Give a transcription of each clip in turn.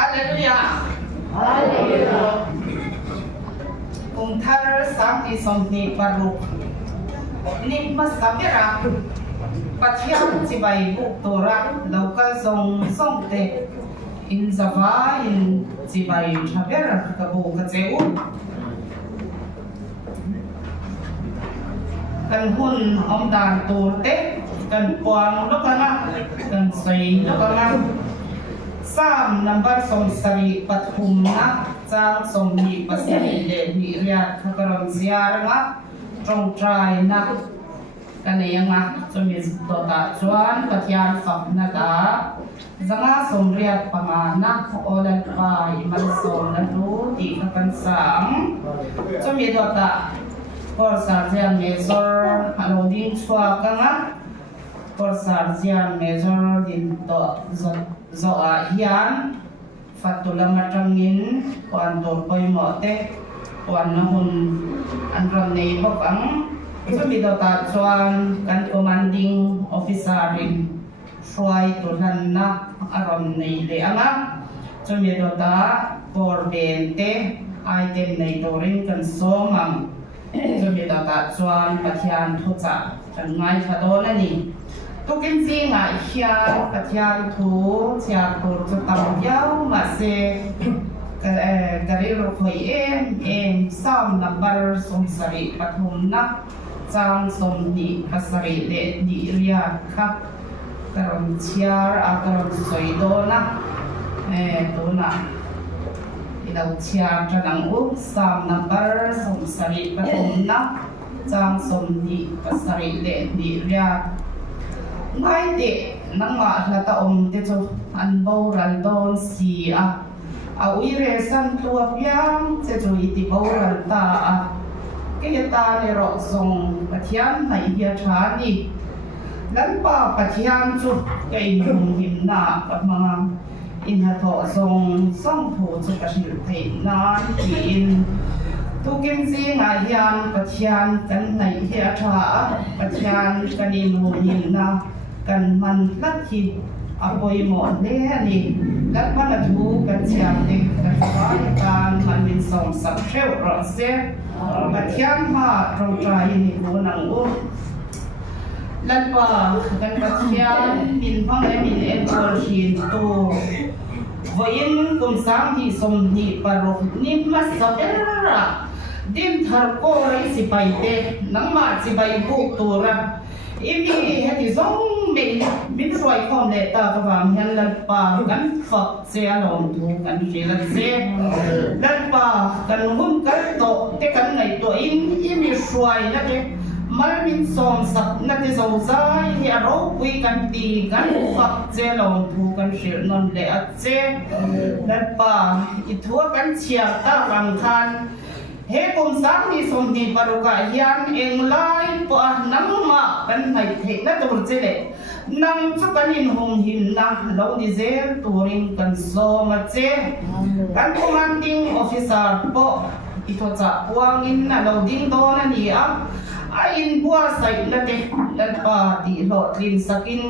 Hallelujah. Hallelujah. Kung thar sang ni somni paruk ni masabira pathiam sibai buk tora local song te in zava in sibai thabera kabu kacheu kan hun om dan tur te kan puang lokana kan sei lokana sam number som sari pathum na chang som ni pasari le ni ria thakaram ziar nga trong trai na kanayanga chumi dota chuan pathian fak na ta zanga som ria pangana olan pai mal som na du ti kan sam chumi dota por sarjan mezor halodin chua kanga por sarjan mezor din to zo a hian fatula matangin kwan dor poi mote kwan na hun anron nei bokang chumi dota chuan kan commanding officer rin shuai tulan na aron nei le anga chumi dota por bente item nei dorin kan somang chumi dota chuan pathian thucha kan ngai thadona ni tukin zinga hian pathian thu chia tur chu tam yau ma se karir khoi em sam number som sari pathum na chang som ni pasari le ni ria kha karon chiar a karon soidona tuna idau chiar tanang u sam number som sari pathum na chang som ni pasari le ni ria ngai te nangma hlata om te chu an bo ral don si a uire san tua piang che chu iti bo ral ta a ke ta le ro song pathian nai hia tha ni lan pa pathian chu ke in him na ma in ha tho song song thu chu ka shil thei na ti in tu kim si nga hian pathian kan nai hia tha pathian kan in him na kan man lat hi apoi mo le ani lat man thu kan chiam te kan vai kan man min song sap theu ro se pathian ma trong trai ni ko nang u lat pa kan pathian min phang le min en por hin tu voin kum sang hi som ni parok ni ma sabera din thar ko rai si pai te nang ma si bai bu tu ra imi hati zong min roi khom le ta ka wang hian lan pa kan phak che alom thu kan ri la se lan pa kan hun kan to te kan ngai to in imi roi na te mal min som sak na te zo zai hi aro pui kan ti kan phak che alom thu kan ri non le a che lan pa I thua kan chia ta wang khan he kum sang ni som ni paruka hian eng lai po nang ma kan mai the na tur che le nang chu kan in hong hin na lo ni zel turing kan so ma che kan commanding officer po ito cha puangin na lo ding do na ni a in bua sai na te lan pa ti lo trin sakin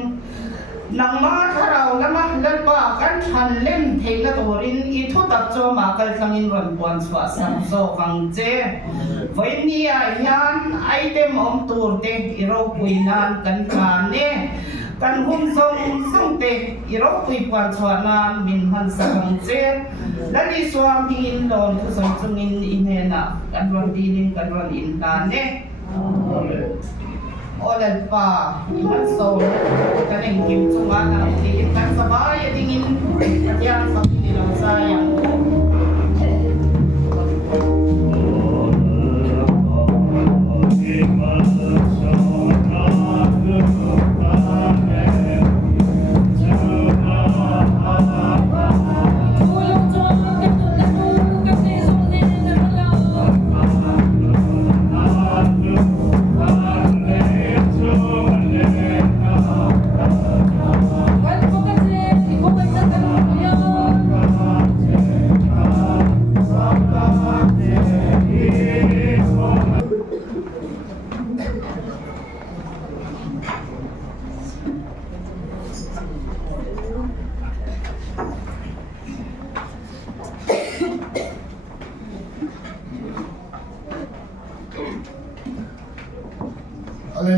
nang ma tharau lama lan pa kan than lem theila torin I thu tak cho ma kal thangin ron puan chwa sam zo kang che voinia hian item om tur te iro puinan kan ka ne kan hum song te iro pui puan chwa na min han sa kang che lali swam tin don thu som chungin inena kan ron din kan ron in ta ne Olan pa, iman so, kaneng kim chunga na ulitin kan sabay tingin patyan sa pinilang sayang. Well,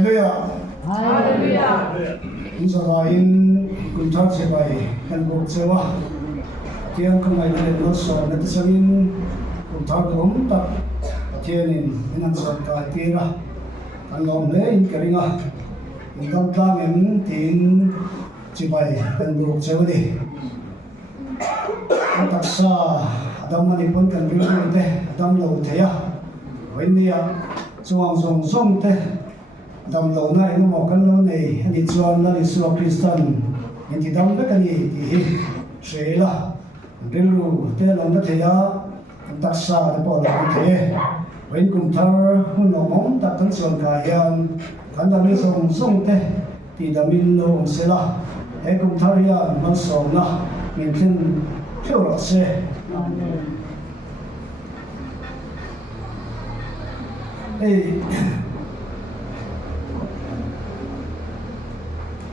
Hallelujah. Hallelujah. Inzarain kunthar sebai kan buk sewa. Tiang kamai le no so na tsangin kunthar dom tak tianin inan so ka tira. Kan lom le in karinga. Indam tang en tin sebai kan buk sewa ni. Taksa adam mani pun kan biru te adam lo thaya. Wennia chuang zong zong te dam lo na ino mo kan lo nei ani chuan na ni suwa Kristan in ti dam ka ni ti hi shela biru te lo na thaya taksa de po lo the wen kum thar hun lo mong tak tan chuan ka yan kan da ni zong zong te ti damin lo sela he kum thar ya man so na min thin pheu lo se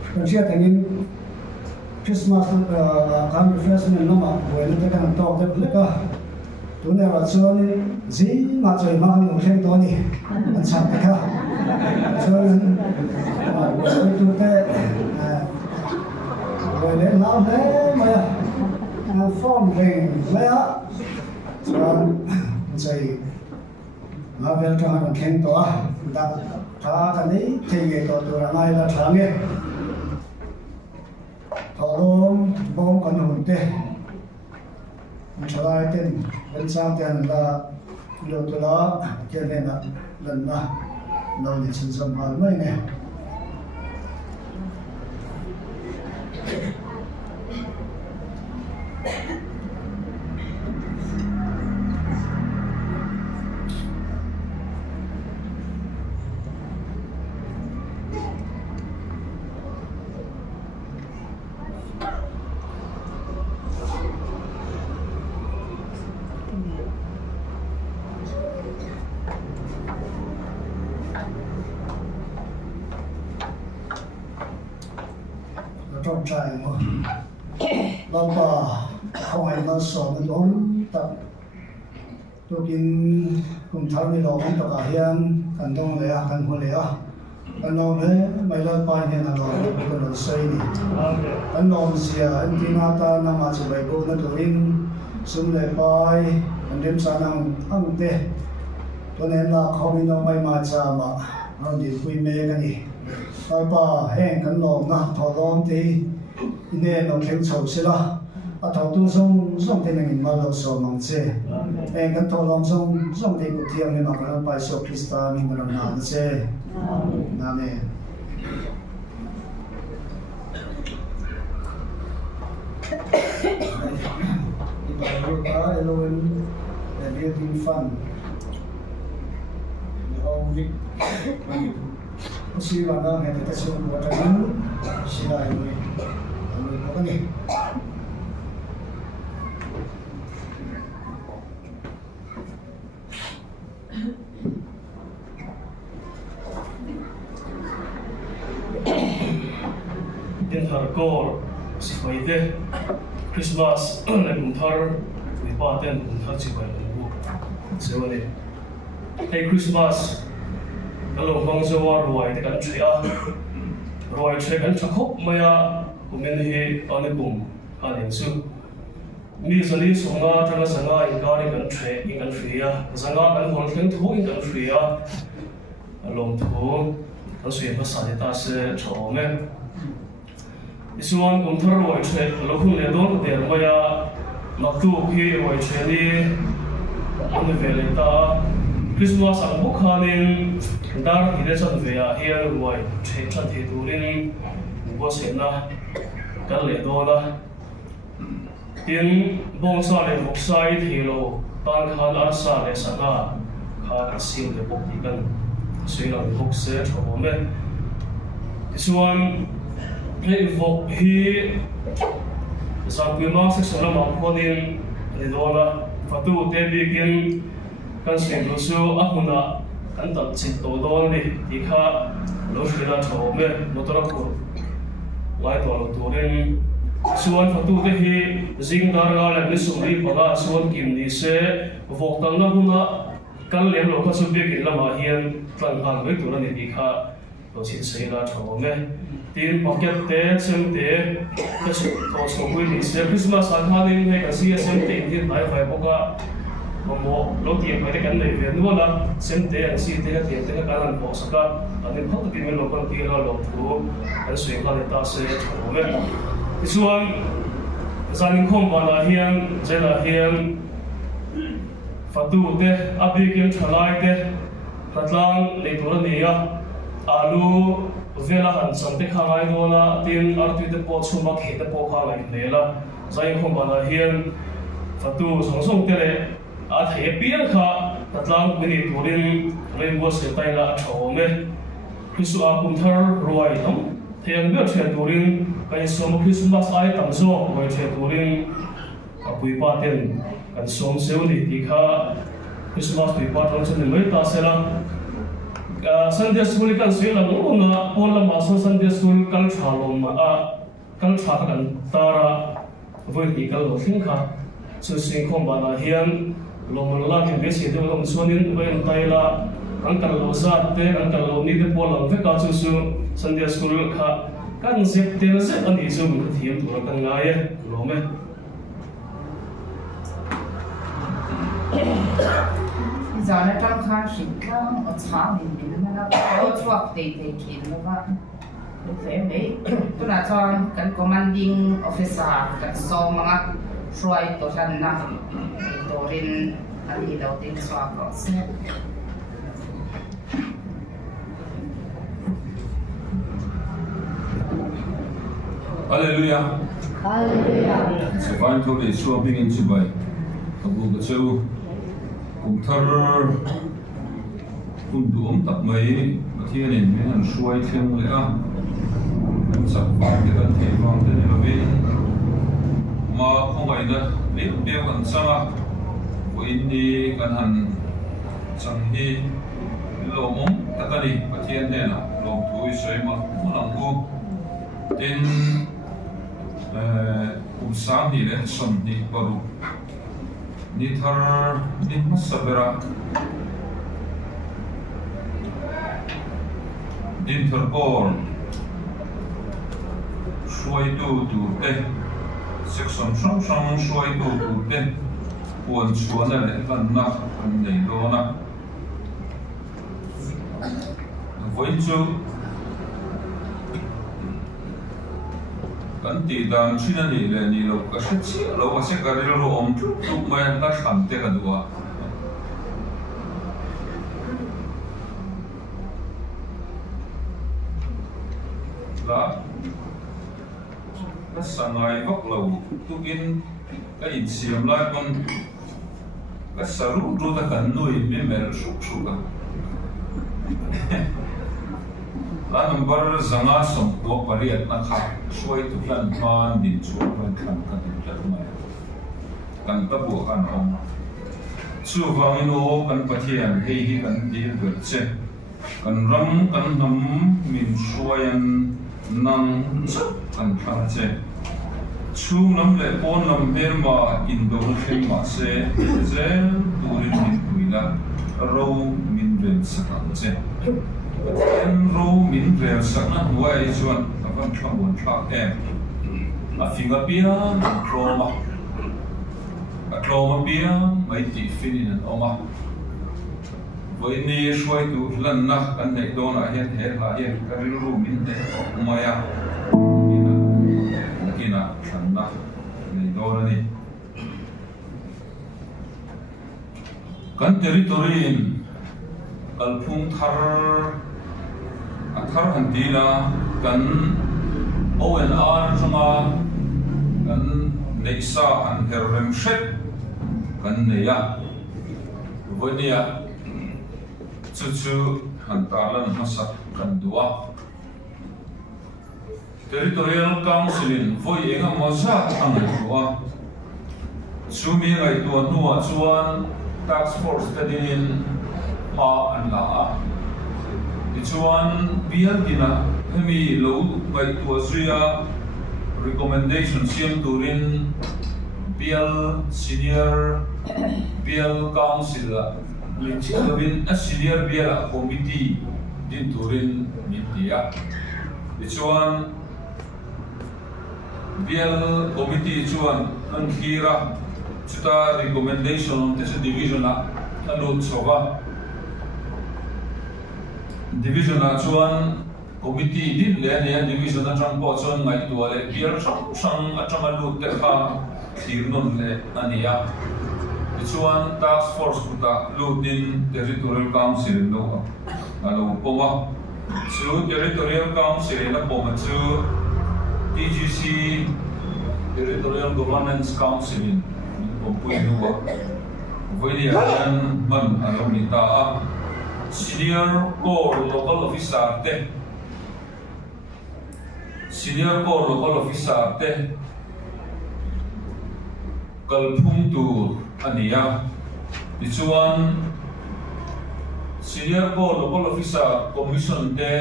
Kerja dengan Christmas kan refreshment nama, boleh kita kan talk dek leka. Tunya racun zi macam mana mungkin tu ni, macam leka. Racun itu te boleh lau le, maya form ring maya. Racun macam mà về trong hàng khen tòa đặt thà cái này thì người tòa tòa này là thà nghe thọ lôm bom còn hồn tê trở lại tên bên sang tiền là điều tòa đó cho nên là lần nào đầu thì sử dụng hoàn mấy nè trong trại mà lâu bà không ai nó sợ nó đón tập tôi kinh cùng thảo đi đâu cũng tập ở hiên thành đông lệ thành hồ lệ anh nói thế mấy lần bài này là rồi tôi nói xây đi anh nói gì anh tin ta nằm ở chỗ bảy bộ nó tụi in sum lệ bài anh đem sang ăn tê cho nên là không biết nó may mà cha mà nó đi quy mê cái gì ai bà hẹn cái lòng na thọ lòng thì nên nó khéo chầu xí la à thọ tu song thì mình mà lâu sầu mong chế hẹn cái thọ lòng song thì cũng thiêng nên mà cái bài số Krista mình mà làm nào chế Amen. Elohim, the building fund, the whole week. Kasi wala nga dito sa water sila ay ano kani in hardcore si faide Christmas le bunthar ni paten bunthar chi bai bu sewale hey Christmas kalau bang jawa ruai te kan thria ruai the kan thakop maya kumen hi anikum anin su mi zali songa tanga sanga ingari kan the in kan thria sanga kan hol theng thu in kan thria alom thu kan sui ba sa ta se chome isuan kum thar ruai the lokhun le don de maya naktu hi ruai the ni an vele ta Christmas ang bukhanin dar hiresan veya hian ruai the chan the turin bo sena kal le dola tin bong sa le boksai thilo tan khan ar sa le sana kha sim le bok dikan suila bok se thome isuan he vok hi sa pima se sona ma khonin le dola fatu te bikin kan sing lu su a huna kan tat chit to don ni ti kha lo shira thome motora ko lai to lo turin suan fatu te hi jing dar ga le ni sumri paga suan kim ni se vok tang na huna kal lem lo kha su be kin lama hian tlan han ve tur ni ti kha tổ chức xây ra chỗ nghe tin pocket te xem te cái số tổ số quy định sẽ Christmas anh hai hay cái gì xem te thì lại phải bốc cả một lô tiền phải cái này về nữa là xem te anh gì te cái tiền te cái làm bộ sắc anh em không thể mình lột con kia là lột thú anh xuyên qua ta sẽ chỗ nghe cái số gia đình không còn là hiền chỉ là hiền phát tu te abi kiếm trả lại te thật lang lấy đồ này à alu vela han sang te khangai do na tin artu te po chuma khe te po kha lai le la zai khom bana hian fatu song song te le a the pian kha tatlang mini turin rainbow se tai la tho me Christu a kum thar roi tam theng be thre turin kai som Christmas ai tam zo wai thre turin a pui pa ten kan som seu ni ti kha Christmas pui pa thang chen mai ta se la Sunday school kan sui lang nga pon la ma Sunday school kal thalom ma a kal tha kan tara voi ti kal lo thing kha su sing khom ba la hian lom la ki be si de lom sonin ven tai la kan kal lo sa te kan kal lo ni de pon lang ve ka chu su Sunday school kha kan zep te na zep ani zu mi thiam tu kan nga ye lo me giờ nó trong khang xịt khang ở sáng mình nó có chuột tê tê kiến nó vậy thế đấy tôi là cho cái commanding officer cái số mà xoay tổ chân na tổ rin anh đi đầu tiên xóa có xe Hallelujah. Hallelujah. Se vain tuli suoping in sibai. Abu ka cheu kum thar kun duom tak mai pathian in men an suai theng le a. Kan sak pa ke kan the wang te ne ve. Ma khongai na le pe kan sanga ko inni kan han chang hi lo mom takani pathian ne na lo thui sei ma munang ku tin usam ni le som ni paru ni thar ni masabera din thar por suai tu te section sam suai tu te puan suana le kan na kan nei do na voi chu kan ti dan china ni le ni lo ka se chi lo ka se ka ri lo om tu mai na tham te ka duwa la ka sangai vok lo tu kin ka in siam lai kon ka saru ru ta kan nui mi mer su ka la number zanga som to pariat na kha suai tu plan man din chu plan kan kan mai kan ta bu kan om chu wangin o kan pathian hei hi kan dir ber che kan ram kan nam min suayan nang kan thang che chu nam le pon nam ber ma in do khem ma se zel turin min kuila ro min ben sakang che Pathian ro min rel sakna huai chuan avan thawon thak em a finga pia kloma pia mai ti finin an oma voi ni suai tu lan na kan nei don a hian he la hian karil ru min te umaya kina thanna nei don ani kan territory in kalphung thar han dila kan ONR chunga kan neisa an herrem shet kan neya vonia chu han talan masak kan dua territorial council in voi enga moza ang dua chumi ngai tu nuwa chuan task force kadin ha an la chuan bial dina hemi lo mai tu zuya recommendation siam turin bial senior bial council linchilawin a senior bial committee din turin mitia chuan bial committee chuan an hira chuta recommendation te division a alut soba division a chuan committee din le ne division a tang po chuan ngai tu le bial sang atang alut te kha thirnon le ania chuan task force kuta lutin territorial council no alo poma chu territorial council na poma chu TGC territorial governance council in pompui no voidian man alo nita a senior core local officer te senior core local officer te kalphum tu ania chuan senior core local officer commission te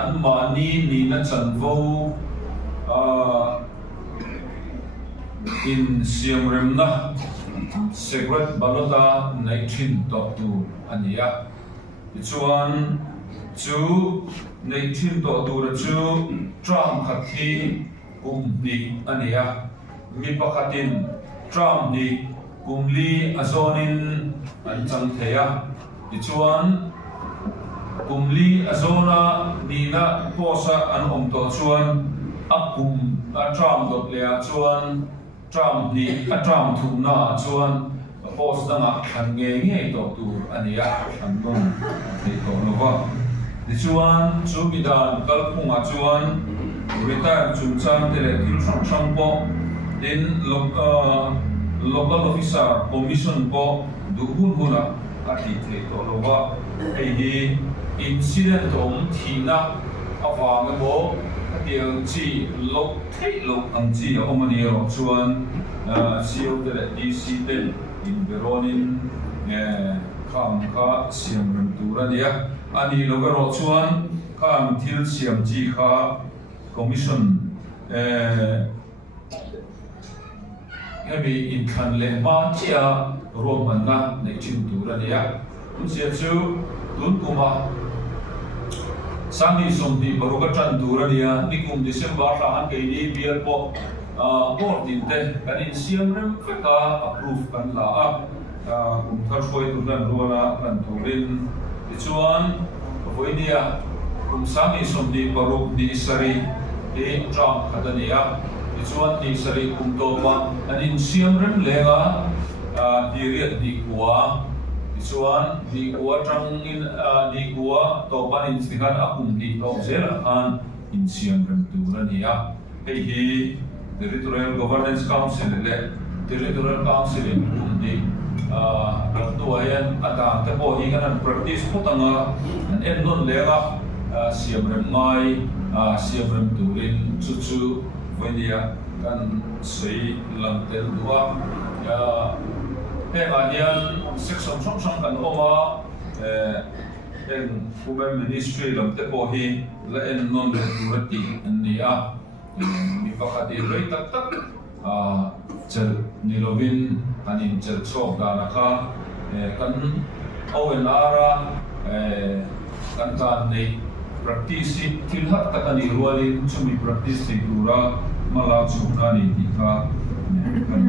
an mani ni na chanvo in Siem Reap na secret balota nei thin to tu ania chuan chu nei thin to tu ra chu tram khathi ni ania mi pakhatin tram ni kumli azonin an chang theya chuan kumli azona nina posa an omto chuan akum tram dot lea chuan tram ni tram thumna chuan pos danga an nge to tu ania an non thei to nova chuan chu bidan kalpunga chuan retire chumcham tele til sang po din local officer commission po duhun huna ati thei to nova ei incident om thina awang bo tiang chi lok thei lok ang chi omani ro chuan CEO tele DC ten in Veronin kham kha Siem Reap turania ani logaro chuan kham thil siam chi kha commission hemi in khan le ma chia roman na nei chin turania sia chu tun kuma sangi somdi baruka tan turania nikum December ta han ke ni bial po board din te kan in Siem Reap ka approve kan la kum thar foi tu dan rola kan turin chuan voidia kum sangi somdi baruk di sari e tram khadania chuan ni sari kum to pa an in Siem Reap lenga period di kwa chuan di kwa tang in di kwa to pa in sihan akum di to zel an in Siem Reap turania hi territorial governance council le territorial council in kumdi tuayan ata te po hi kan practice putanga an endon lega Siem Reap ngai Siem Reap turin chu voidia kan sei lamtel dua hian section song kan oma en women ministry lamte po hi la en non le turati ania mi pakati rei tak chel nilovin anin chel chok dana kha kan owenara kan kan nei practice tilhat takani rualin chumi practice dura mala chukna ni dikha kan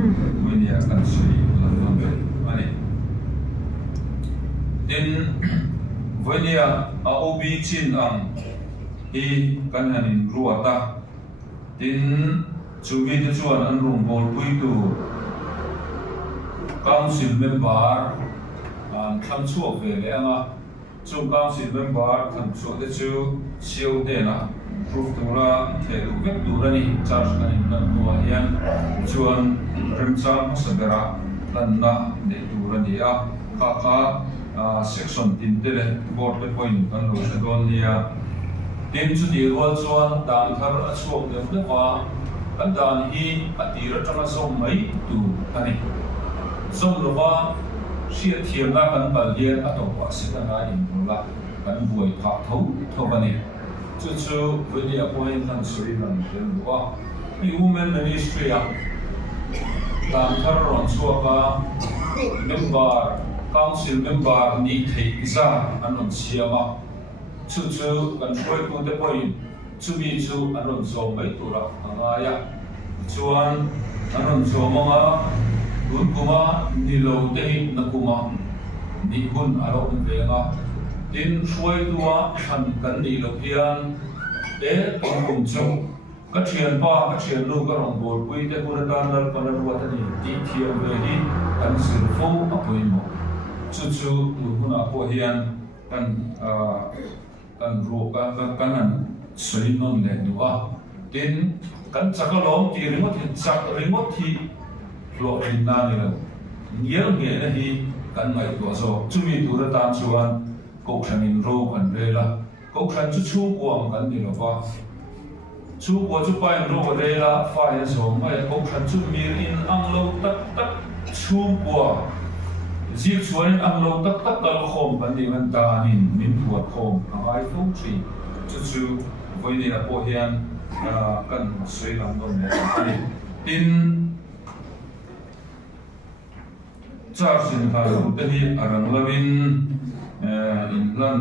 wenia kan sui landon ani din wenia OB chin ang i kan hanin ruata din chumi te chuan an room bol pui tu council member an tham chuak ve le anga chu council member tham chuak te chu siu te na proof tura thelu vek turani charge kan in kan nuwa hian chuan remchang sabera lan na de turani a kha section tin te le board le point kan lo se don nia tin chu di rol chuan dan thar a chuak de le wa kan dan hi atira tanga som mai tu ani som lova sia thiam na kan bal yer ato pa sitanga in la kan buai tha tho bani chu với point nan suri nan den wa i women ministry a dan thar ron chuaka member council member ni thei za anon siama chu kan shoi tu te poi chu mi chu anon so mai tu ra anga ya chuan anon so manga kun kuma ni lo te hi na kuma ni hun aro venga tin shoi tua than kan ni lo hian e kum chu ka thian pa ka thian lu ka rong bol pui te pura dan dal pa ru ta ni ti thiam ve hi kan sir fo a pui mo chu lu huna ko hian kan ro kan an soi non le duwa tin kan chakalom ti remote chak remote hi lo in na ni lo ngiel nge na hi kan mai to so chumi tu ra tam chuan ko khanin ro kan rela ko khan chu ko kan ni lo wa chu ko chu pa ro rela fa ya so mai ko khan chu mir in ang lo tak chu ko zir chuan ang lo tak kal khom kan ni man ta nin min thuat khom ai phong chi chu voi ni a po hian kan soi lam don le ani tin charging ka lo te hi arang lawin in lan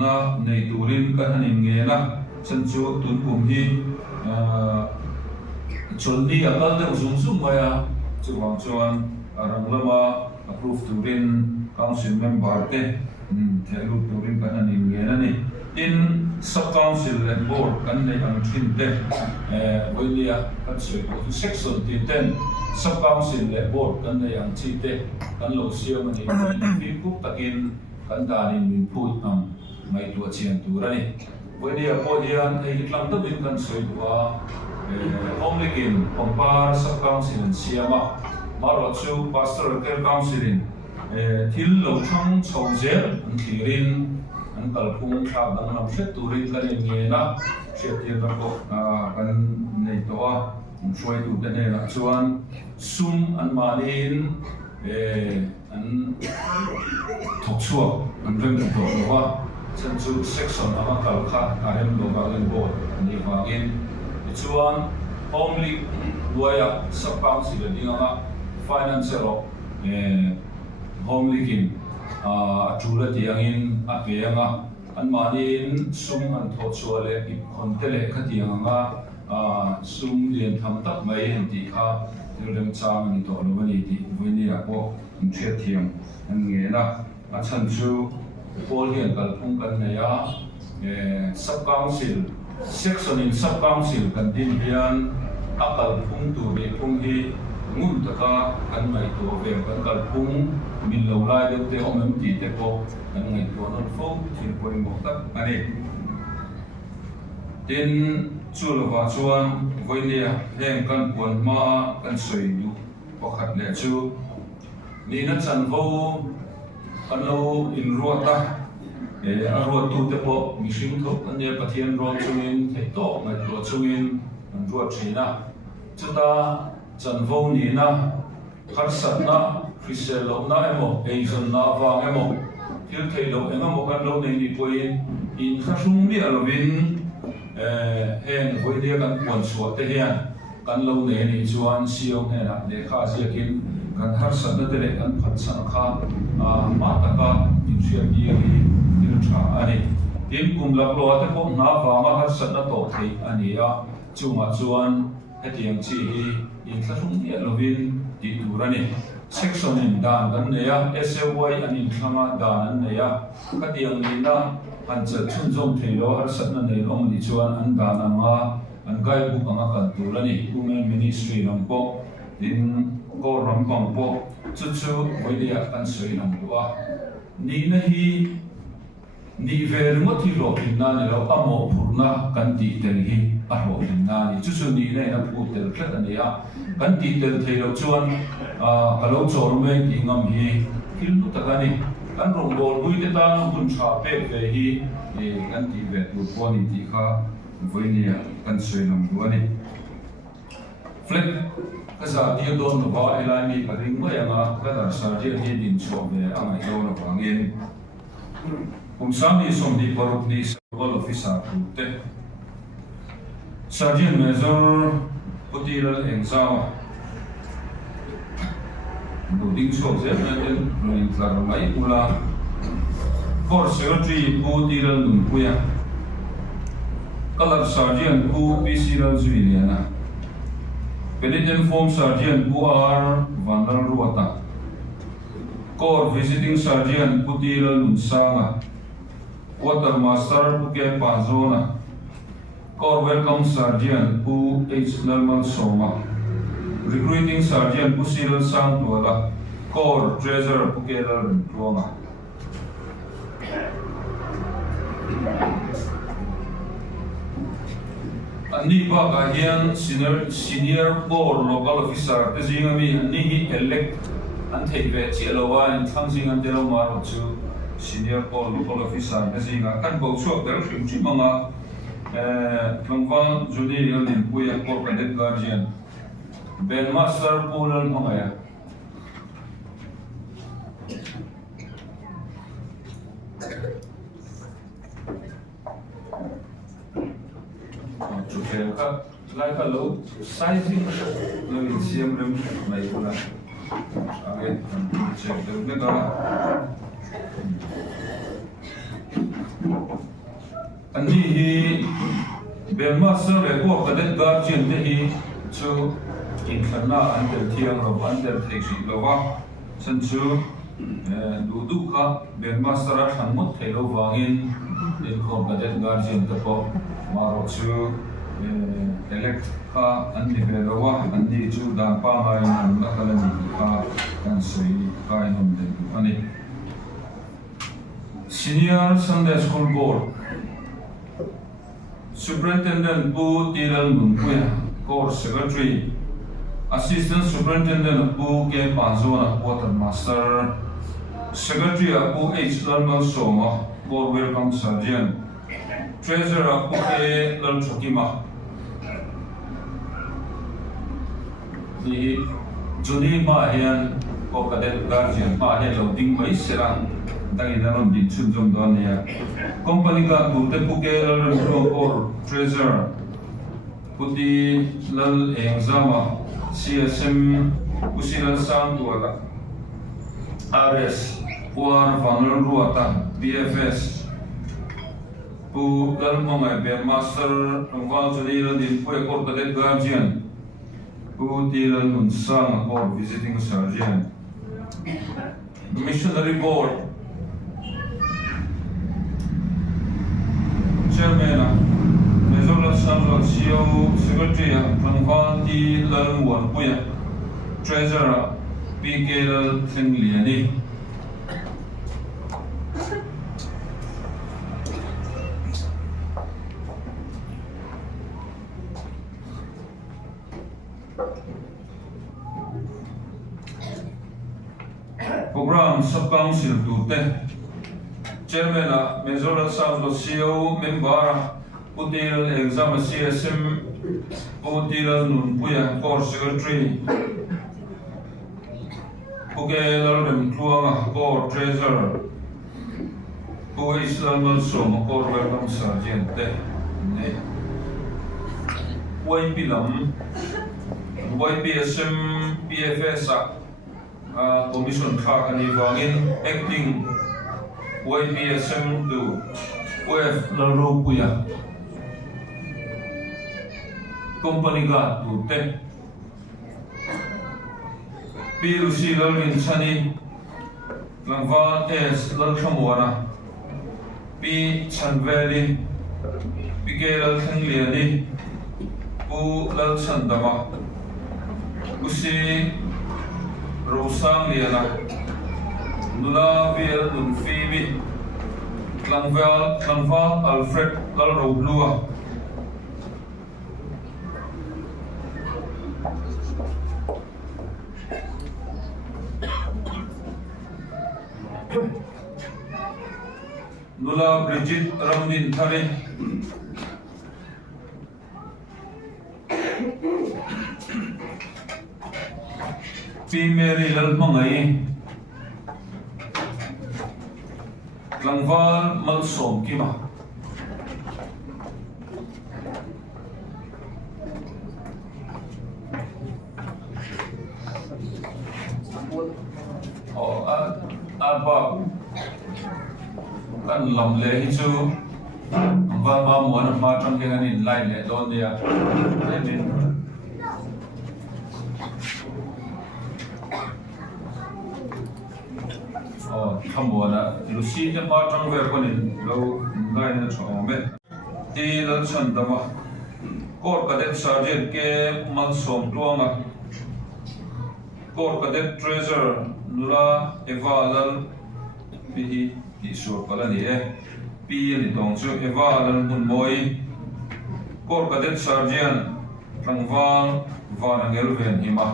na nei turin kan hanin nge na chan chu tun kum hi chon ni akal te zum zum maya chu wang chuan arang lama approve turin council member te thelu turin kan hanin nge na ni in sub council and board kan nei ang thin te oilia kan soi ko section 10 sub council and board kan nei ang chi te kan lo siam ani bin ku takin kan danin min put ang mai tu chian tu rani oilia podian ei tlang ta bin kan soi wa homlekin pompar sub council and siama maro chu pastoral care council in thil lo thang chhozel an thirin an kalphung tha dang lam hret turin kan nge na chetian ra ko kan nei to a shoi tu te ne na chuan sum an manin an thok chua an rem to wa chan chu section ama kal kha arem lo ga len bo ni wangin chuan homely duaya sapang sila dinga financial homely kin chula tiangin apianga an manin sum an tho chuale ip khontele khatianga sum lian tham tak mai hen ti kha rilem chang ni to lo ni ti vini a ko thia thiam an nge na a chan chu pol hian kal phung kan ne ya sub council section in sub council kan din hian akal phung tu ni phung hi ngun taka kan mai to ve kan kal phung min lo lai de te om ti te ko kan ngai to non fo thil poi mo tak ani tin chu lo wa chuan voinia heng kan pon ma kan soi du pakhat le chu ni na chan vo kan lo in ruata a ruat tu te po mi hring tho kan ne pathian ro chuin thei to mai ro chuin an ruat thina chuta chan vo ni na har sat na Christian lo na emo Asian na wang emo thil thei lo enga mo kan lo nei ni poin in khasung mi alovin hen voidia kan pon suat te hian kan lo nei ni chuan siong he na le kha siakin kan har sat na te le kan phat san kha ma taka in sia bi ri tin tha ani tin kum lak lo te ko na wanga har sat na to thei ani ya chunga chuan hetiang chi hi in khasung mi alovin ti turani section in dan kan neya SLY anin thama dan an neya katiang ni na an cha chun jong theilo har satna nei ong ni chuan an dan anga an gai bu anga kan turani women ministry lam po din ko ram pang po chu chu voidia kan soi lam duwa ni na hi ni ver mo thi ro in na ne ro amo phurna kan ti tel hi a ro in na ni chu chu ni ne na pu tel khat ania kan ti tel theilo chuan kalau chor me ki ngam hi kil nu takani kan rong bol bui te ta bun tha pe ve hi kan ti ve tu po ni ti kha voinia kan soi lam duani flat kaza dia don no ba elai mi paring ma yanga kada sa dia hi din cho ve angai do no bangin sami som di paruk ni all officer te sergeant major putil engzawa Buding so je na den in tlar mai ula Corps Secretary Pu Tiral Lumpuya, Color Sergeant Pu PCL Zuiliana, Penitentiary Form Sergeant Pu R Vandal Ruata, Corps Visiting Sergeant Pu Tiral Lunsanga, Quartermaster Pu Ke Pazona, Corps Welcome Sergeant Pu H Normal Soma, Recruiting Sergeant Pu Cyril Santuala, Corps Treasurer Pu Kedar Ruanga. Ani ba kahian senior corps local officer te jingami ani elect an theive chilowa in thangsing an delo mar chu senior corps local officer te jinga kan bo chuak del hrim chi manga tlangwang juni in puya corps cadet guardian ben master pulan manga like a low sizing, no in CM room, like again, check the mega. And he Belmaster report cadet guardian he to Incana under Tiang of undertaking Lova, Sanchu, Duduka, Belmaster Hamut, Hello Wangin, in cadet guardian the pop, Marochu. Elect ka andi belawa andi chu dan pa ngai nan la kalani ka kan sui ka inom den ani Senior Sunday School Board Superintendent Pu Tiral Munpuya Corps Secretary Assistant Superintendent Pu Ke Panzona Quartermaster Secretary Pu H Lalmal Soma Corps Welcome Sergeant Treasurer Pu Ke Lal Chokima Juni Mahian or Cadet Guardian Mahian loading my serang Danginan din Chunjum Donia Company got to the Pukel or Treasurer Puti Lal Engzama CSM Usilan Santuala RS Puar Vanul Ruata BFS Pu Lal Mama Master Valjanil in Puekor Cadet Guardian Pu Tiral Lunsang or Visiting Sergeant. Missionary Board Chairman Major Sanral CEO Secretary Pangwan Ti Lal Wan Puya Treasurer PK Lal Thingliani. Program Sub-Council Turte Chairman Major Sanral CEO Member Putil Exam CSM Putil Nunpuya Corps Secretary Pukelal Remkluanga Corps Treasurer Pu Islam Som Corps Welcome Sergeant YPLM YPSM PFS Commission Clark and Ivangin acting YPSM to OF Larupuya Company Guard to Tech PLC Lalvin Chani Langvan S Lalkamwana P Chan Valley PK Lal Thangliani Pu Lal Chandama Usi Rosang Liana Nula Vil Dunfibi Klangval Alfred Lal Roblua Nula Bridget Ramdin Thari P Mary Lalmangai Klangval Malsom Kima Abba kan lam le hi chu va ma mo na ma tang ke in line le don dia amen tham mo na lucy ke ma tang ve ko nin lo line na chho me ti lo chan da ma Corps Cadet Sergeant ke mal som tuanga Corps Cadet Treasurer nula evalal pihi ki sur pala ni pi ni tong chu evalal mun moi Corps Cadet Sergeant rangwang vanangel ven hima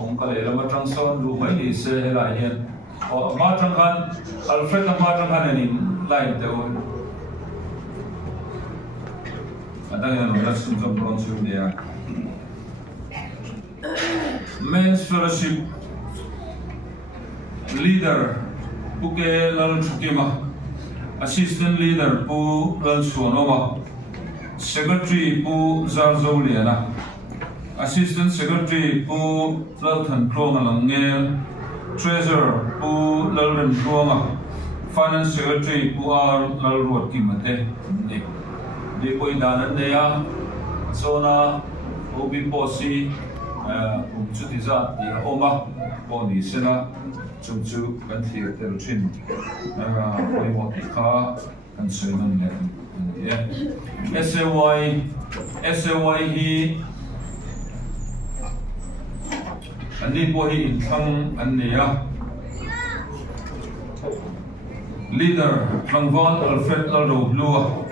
ông có lẽ là một trong số đủ mấy thì sẽ lại hiện mà trong khăn Alfred là mà trong khăn này lại theo anh đang nói là chúng tôi còn chưa đi à Men's Fellowship Leader Puke Lal Chukima Assistant Leader Pu Lal Suanoma Secretary Pu Zarzo Liana Assistant Secretary Pu Lal Than Krong Alangel Treasurer Pu Lal Ren Krong Finance Secretary Pu Ar Lal Ruat Kimate Di Poi Danan Dea Zona Obi Posi Chutiza Di Oma Poni Sena Chumchu Kan Thir Tel Chin Poi Moti Kha Kan Suiman Len SAY Hi Andi po hi inthang anniya Leader Tlangwal Alfred Lalro Blua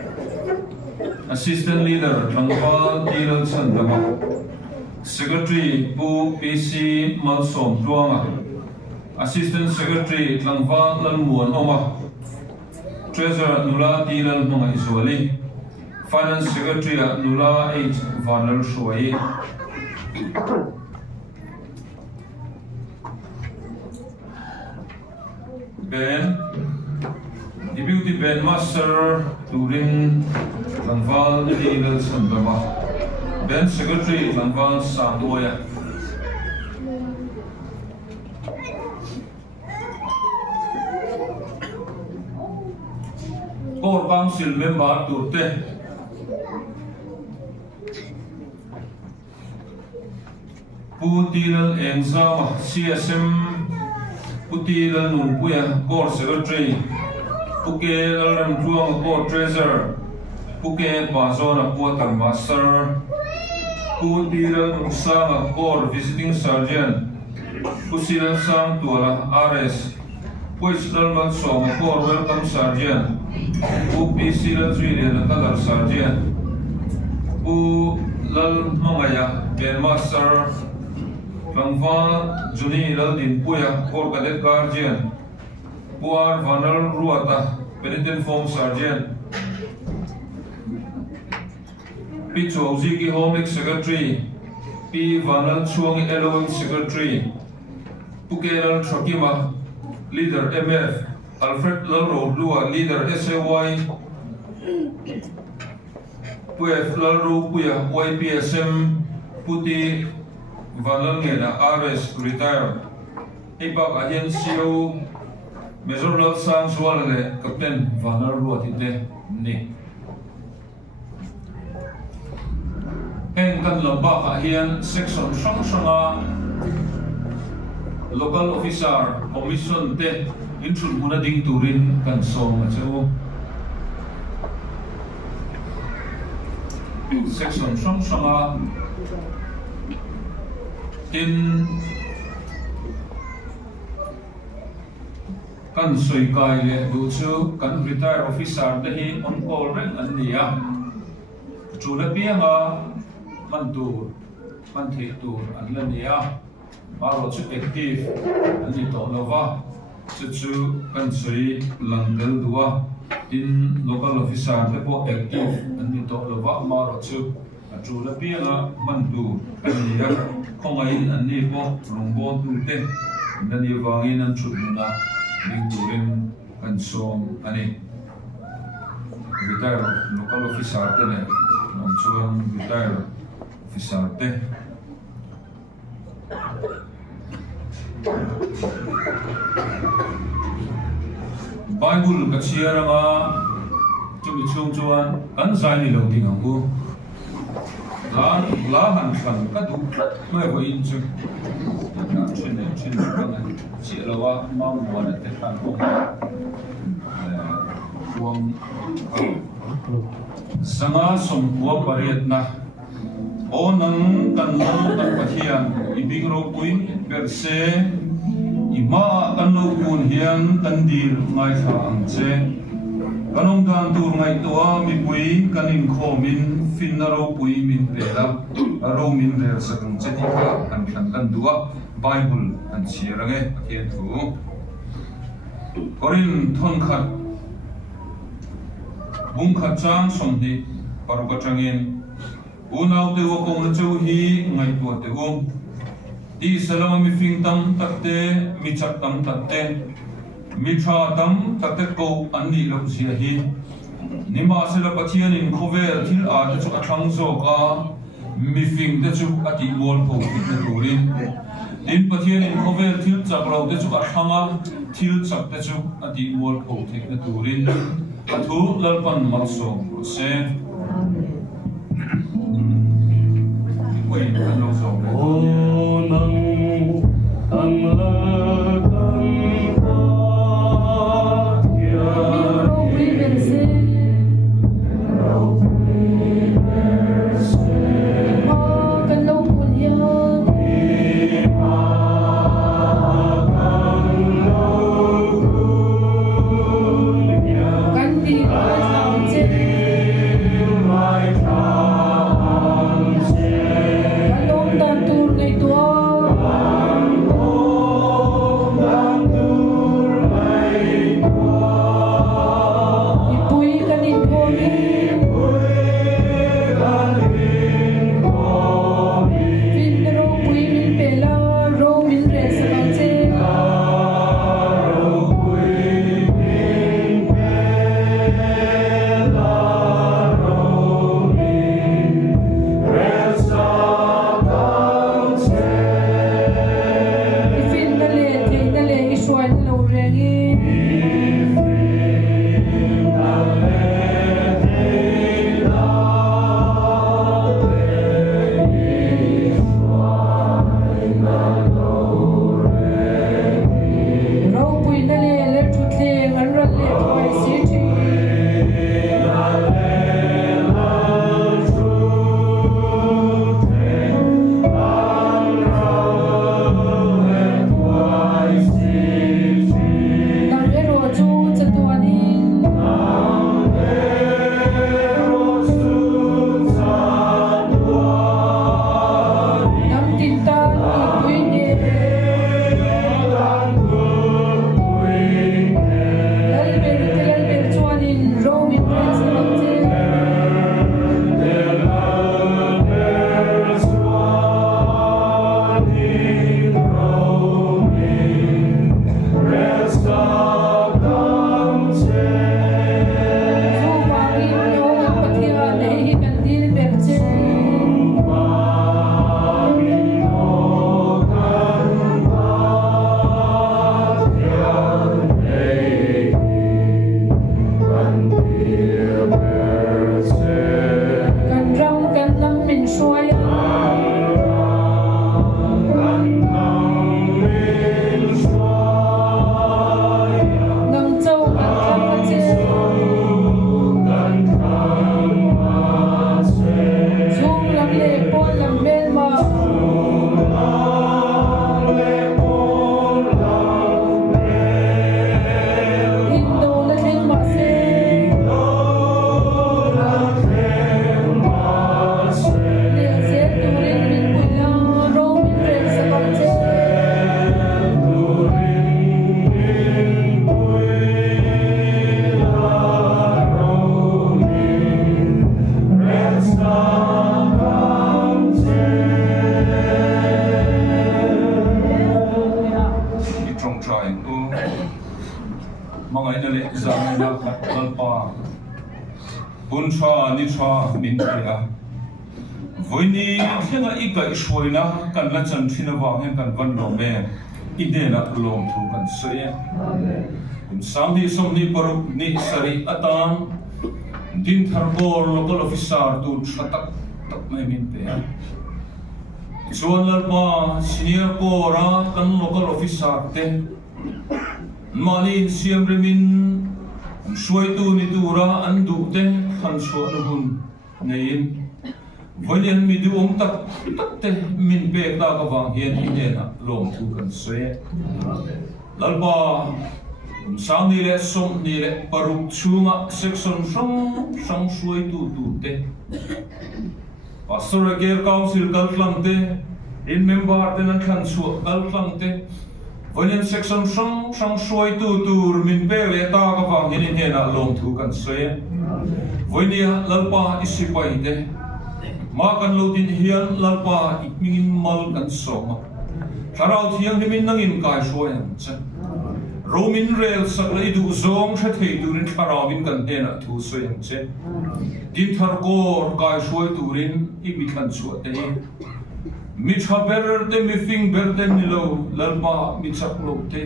Assistant Leader Tlangwal Dilal Sandama Secretary Pu PC Malsom Tuanga Assistant Secretary Tlangwal Lalmuan Oma Treasurer Nula Dilal Mga Iswali Finance Secretary Nula H. Vanal Shuai Ben, Deputy Ben Master Turin Langval Legal Sandama Ben Secretary Langval Sandoya Core Council Member Turte Putilal Enzama CSM Putilal Nunpuya Core Secretary Puke Ram Tuang Core Treasurer Puke Bazona Quarter Master Putilal Nuksanga Core Visiting Sergeant Pusilal Sang Tuala RS Puisilal Matsoma Core Welcome Sergeant Pupisilal Zuilian Color Sergeant Pulal Mangaya Ben Master Langval Juni Laldin Puya Corps Cadet Guardian Puar Vanal Ruata Penitent Form Sergeant P. Chowziki Home Secretary P. Vanal Chuang Eloing Secretary Pukeral Chokima Leader MF Alfred Lalro Lua Leader SAY Puyaf Lalro Puya YPSM Puti Vanal Ngela RS Retire Ipak Ayan CEO Major Lal Sang Sualale Captain Vanal Ruatite Ni Heng kan lambak ahian section sang-sanga Local Officer Commission te Insul muna ding turin kan song acho section sang-sanga in kan soi kai le du chu kan retire officer te hi on call reng an nia chu la pianga man tur man the tur an la nia maro chu active an ni to lova chu kan soi langdel duwa in local officer te po active an ni to lova maro chu chu la pianga man tur an nia khongai an ni po rongbo tu te nan ni wangin an chu na ring turin kan som ani retire local officer te ne nam chuan retire officer te Bible ka chia ranga chumi chung chuan kan zai ni lo ding ang bu la han khan ka du mai ho in chu na chen ka ngai chi lo wa ma mo na te khan ko wang sanga som ko pariat na onang kan lo kan pathian ibing ro pui berse ima kan lo kun hian kan dir ngai tha ang che kanong dan tur ngai towa mi pui kanin khomin finnaro pui min rela aro min rel sakang chetika an kan duwa Bible an chiarange hian thu korin thon khat bung khat chang som hi paruka changin unau te wa kong na chau hi ngai tu te di salama mi fing tam takte mi chak tam takte mi tha tam takte ko anni lo sia hi nima sela pathian in khovel thil a te chu athang zo ka mi fing te chu ati mol pho te turin in pathian in khovel thil chak lo te chu athanga thil chak te chu ati mol pho te turin athu lalpan marso se wait hello so bun cha ni cha min a với ni thế là ít cái suy na cần là chân thiên vàng hay cần văn đồ mẹ ít nên là lòng thu cần sợi cũng sáng đi xong đi baru ni sari atan din thar ko local officer tu chatak tak mai min pe chuan lalpa senior ko ra kan local officer te mani siam remin suai tu ni tu ra an du te khan so na hun nein valian mi du tak te min pe ta ka wang hian ine na lom thu kan soe lalpa sang ni le som ni le paruk chunga section sang suai tu te pastor ger council kaltlang te in member te nan khan su kaltlang te valian section sang suai tu min pe le ta ka wang hian ine na lom thu kan soe voinia lalpa isipai te ma kan lo din hian lalpa ikmingin mal kan soma tharau thiang himin nangin kai soyam cha romin rail saklai du zong the thei turin tharawin kan hena thu soyam che din thar ko kai soi turin imi kan chu te mi chaber te mi fing berde ni lo lalpa mi chaklo te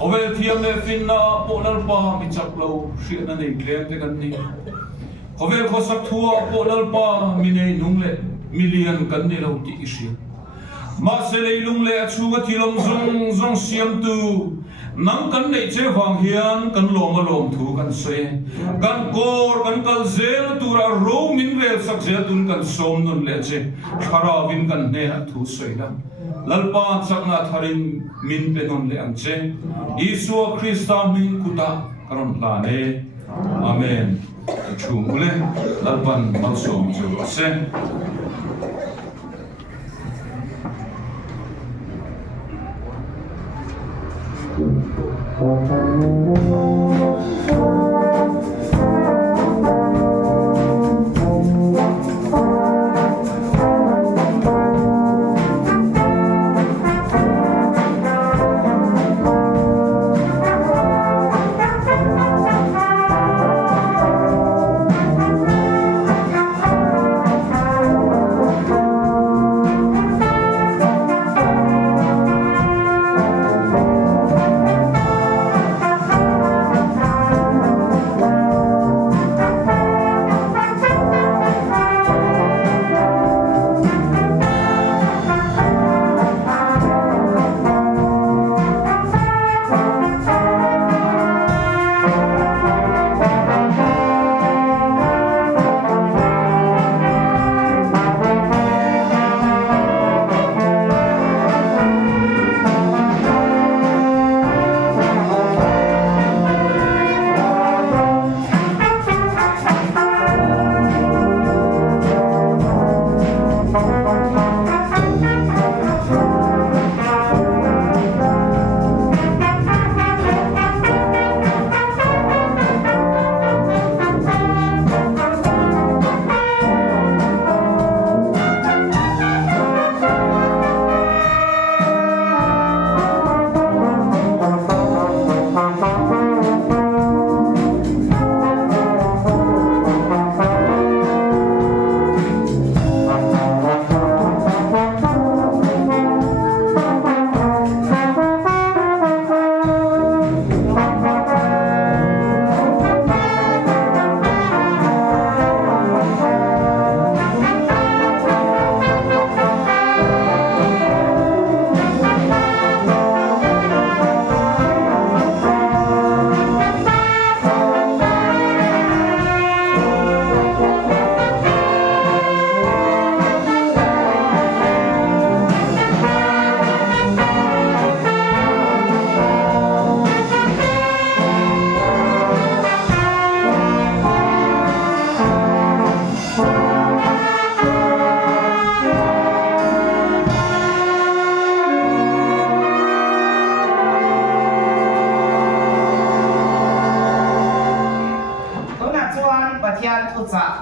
ovel thiam le finna po lalpa mi chaklo shi na nei klem te kan ni Hovel ko sak thua po lalpa minei nungle million kan ni lo ti isi ma se lei lung le achuga thilom zong siam tu nang kan nei che wang hian kan lom thu kan se kan kor kan kal zel tura ro min rel sak zel tun kan som nun le che khara win kan ne thu soida lalpa chakna tharin min pe non le ang che Isu Krista min kuta karon la ne amen chung ule lalpan malsom chu se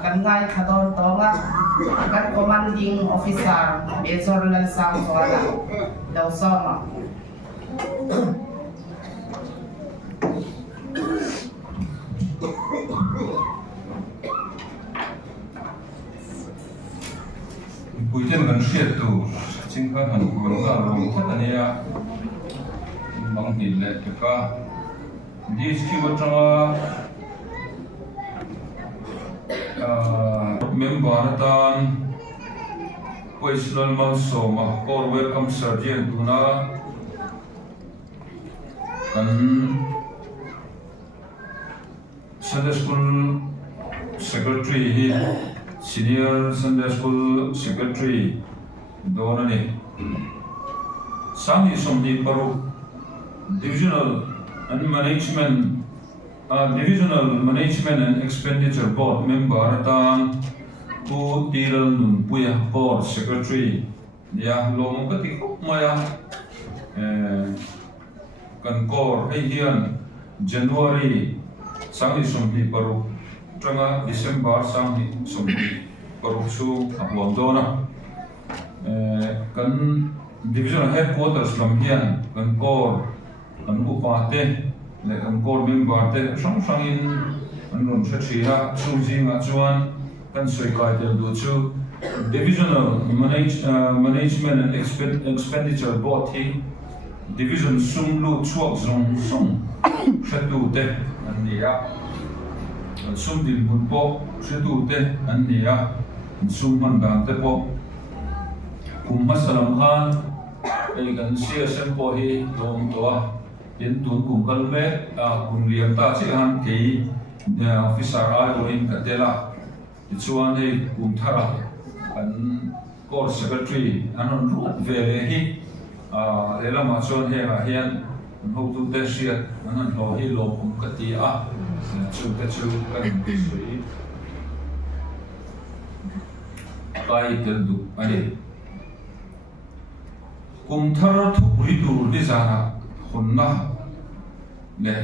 kan ngai khaton tonga kan commanding officer Major Lan Sam Soala daw sama tiên gần siết tu chính các hành quân là lòng thất anh em bằng hình lệ được cả đi khi vào trong member tan Israel mau so ma or welcome sergeant tuna kan Sunday school secretary senior Sunday school secretary donani sami somni paru divisional management and expenditure board member tan tu tiral nun puya board secretary ya lom ka ti khop maya kan kor hei hian January sangi somni paru tanga December sangi somni paru chu apom dona kan divisional headquarters lam hian kan kor kan upate le kan kor member te sang sangin an ron thachia chu jinga chuan kan soi kai tel du chu divisional management and expenditure board hi division sum lu chuak zong song thatu te an nia sum dil mun po thatu te an nia sum man dang te po kum masalam khan ei kan CSM po hi dom to yen tun kum kalme kum liam ta chi han ke officer ai roin ka tela chuan hei kum thara an core secretary anon ruat vele hi lelama chuan he a hian an ho tu te hriat anon lo hi lo kum ka ti a chu te chu kan sui kai tel du ani kum thara thu pui tu ni zana hunna le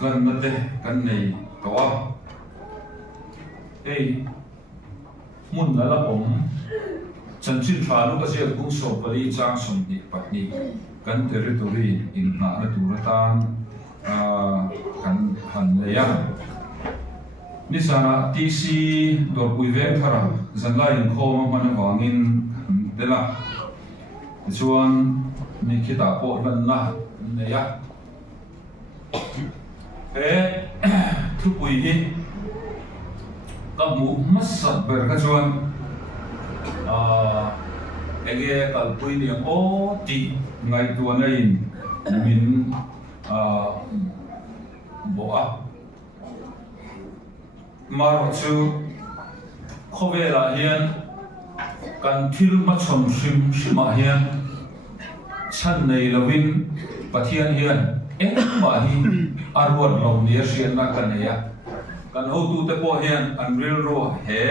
kan mate kan nei to ei mun la om chan chin thla lu ka se kung so pali chang som ni patni kan territory in na na turatan kan han leya ni sana TC dor pui veng thara zanla in khom man wangin dela chuan ni khita po lan na neya thu pui hi kamu masat berkajuan ege kalpui ni o ti ngai tuan lain min boa maro chu khovela hian kan thil ma chom shima hian chan nei lovin pathian hian ma hi arwar lo nia rian na kaneya kan ho tu te po hian an ril ro he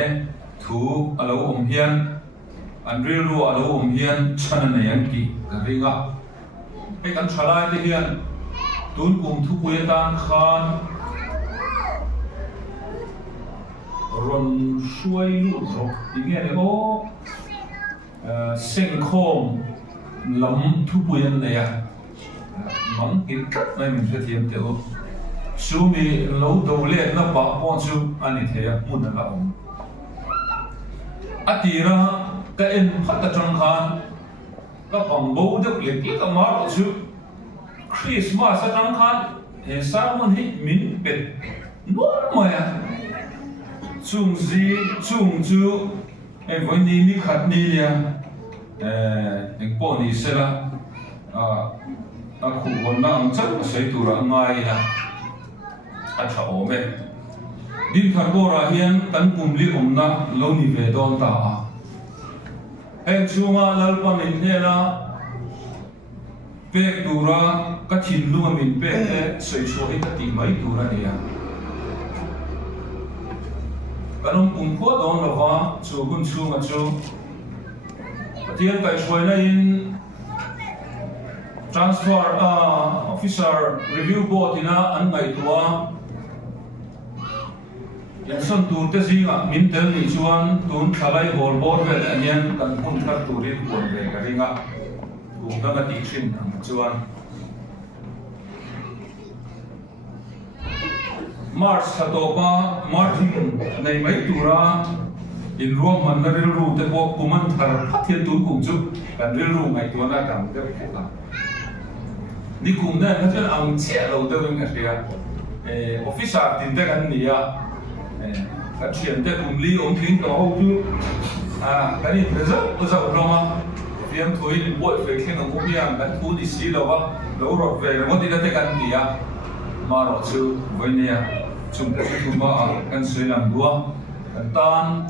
thu alo hian an ril ro alo hian chan na yang ki ka ringa pe kan thalai te hian tun kum thu pui tan khan ron suai lu ro inge le o seng khom lam thu pui an ne ya mang in kat nai min se thiam te o sumi lo do le na pa pon chu ani theya mun la om atira ka en phat tang khan ka pang bo de le ki ka mar chu Christmas tang khan e sarmon hi min pet no maya chung chu e voi ni mi khat ni ya eng po ni sela a khu won na ang chak sei tu ra ngai la a tha ome din thar bo ra hian tan kum li omna lo ni ve don ta a eng chunga lalpan in ne na pek tu ra ka thin lu min pe sei so hi ka ti mai tu ra ne ya kanong kum kho don lo wa chu gun chunga chu patian kai shoi na in transfer officer review board ina an ngai tua yan son tur te zinga min tel ni chuan tun thalai hol board vel anian kan kun thar turin kon ve ka ringa kum da ti thin chuan March Satopa Martin nei mai tura in ruang man na ril ru te po kuman thar phathia tu kum chu kan ril ru ngai tu na dang te ka ni kum na na chen ang che lo te wing a ria officer tin te kan ni ya ka thian te kum li om thing to ho chu cái này bây giờ rồi mà phim thôi bội về khi nào cũng biết cái thu đi xí đâu á đâu rồi về nó đi ra tới cái gì à mà rồi chứ với nè chúng ta sẽ cùng vào cái suy làm đua cái tan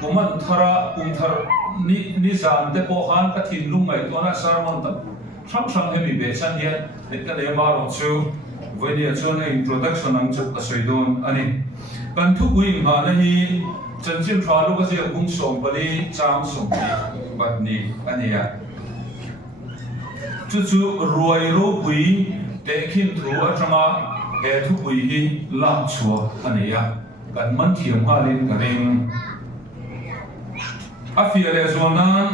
cũng mình thara ni gian te po han cái thìn lung ngày tôi nói sao mà tập sang hay bị bé sang hiện để cái đấy mà rồi chứ với nè cho nên introduction anh chụp cái suy đồn anh kan thu quy mà này chân chân phá lúc cái gì cũng sống bali trang sống bát ni anh ấy chú ruồi rô bùi để khi thu ở trong cái thu bùi hi làm chùa anh ấy kan man thiam ha lên cái ring à phía lệ zona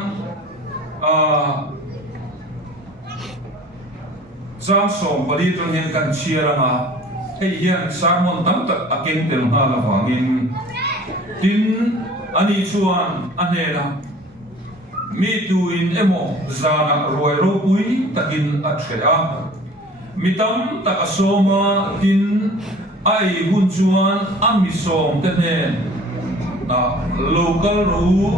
trang sống bali trong hiện kan chia ra mà hay hiện sáng môn tắm tật akin tel ha là vangin tin ani chuan anela mi tuin emo zana roi ro pui takin athea mitam tak asoma tin ai hun chuan ami som te ne na local ru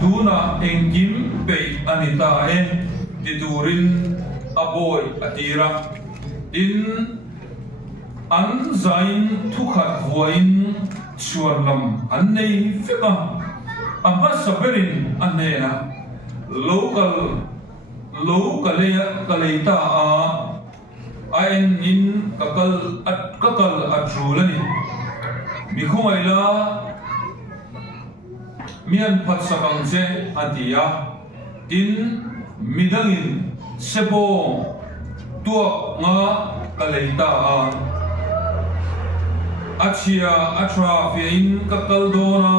tuna engkim pe anita titurin aboy atira tin an zain thukhat huain chuan lam an nei fika amma saberin anena local kaleta a en in kakal atrulani mi khumaila mian phat sakang che atia tin midangin sepo tua nga kaleta a achia atra fein kakal dona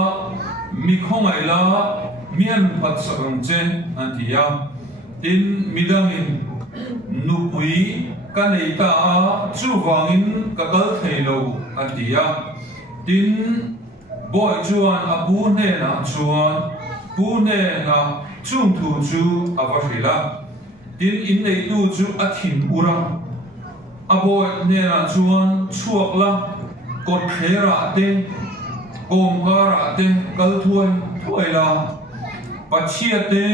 mi khongaila mian phat sakang che antia tin midangin nupui kaneita a chuwangin kakal theilo antia tin boy chuan abu ne na chuan pu ne na chung thu chu avahila tin in nei tu chu athin urang aboy ne na chuan chuakla cột khera te gom gara te kal thuai la pachia te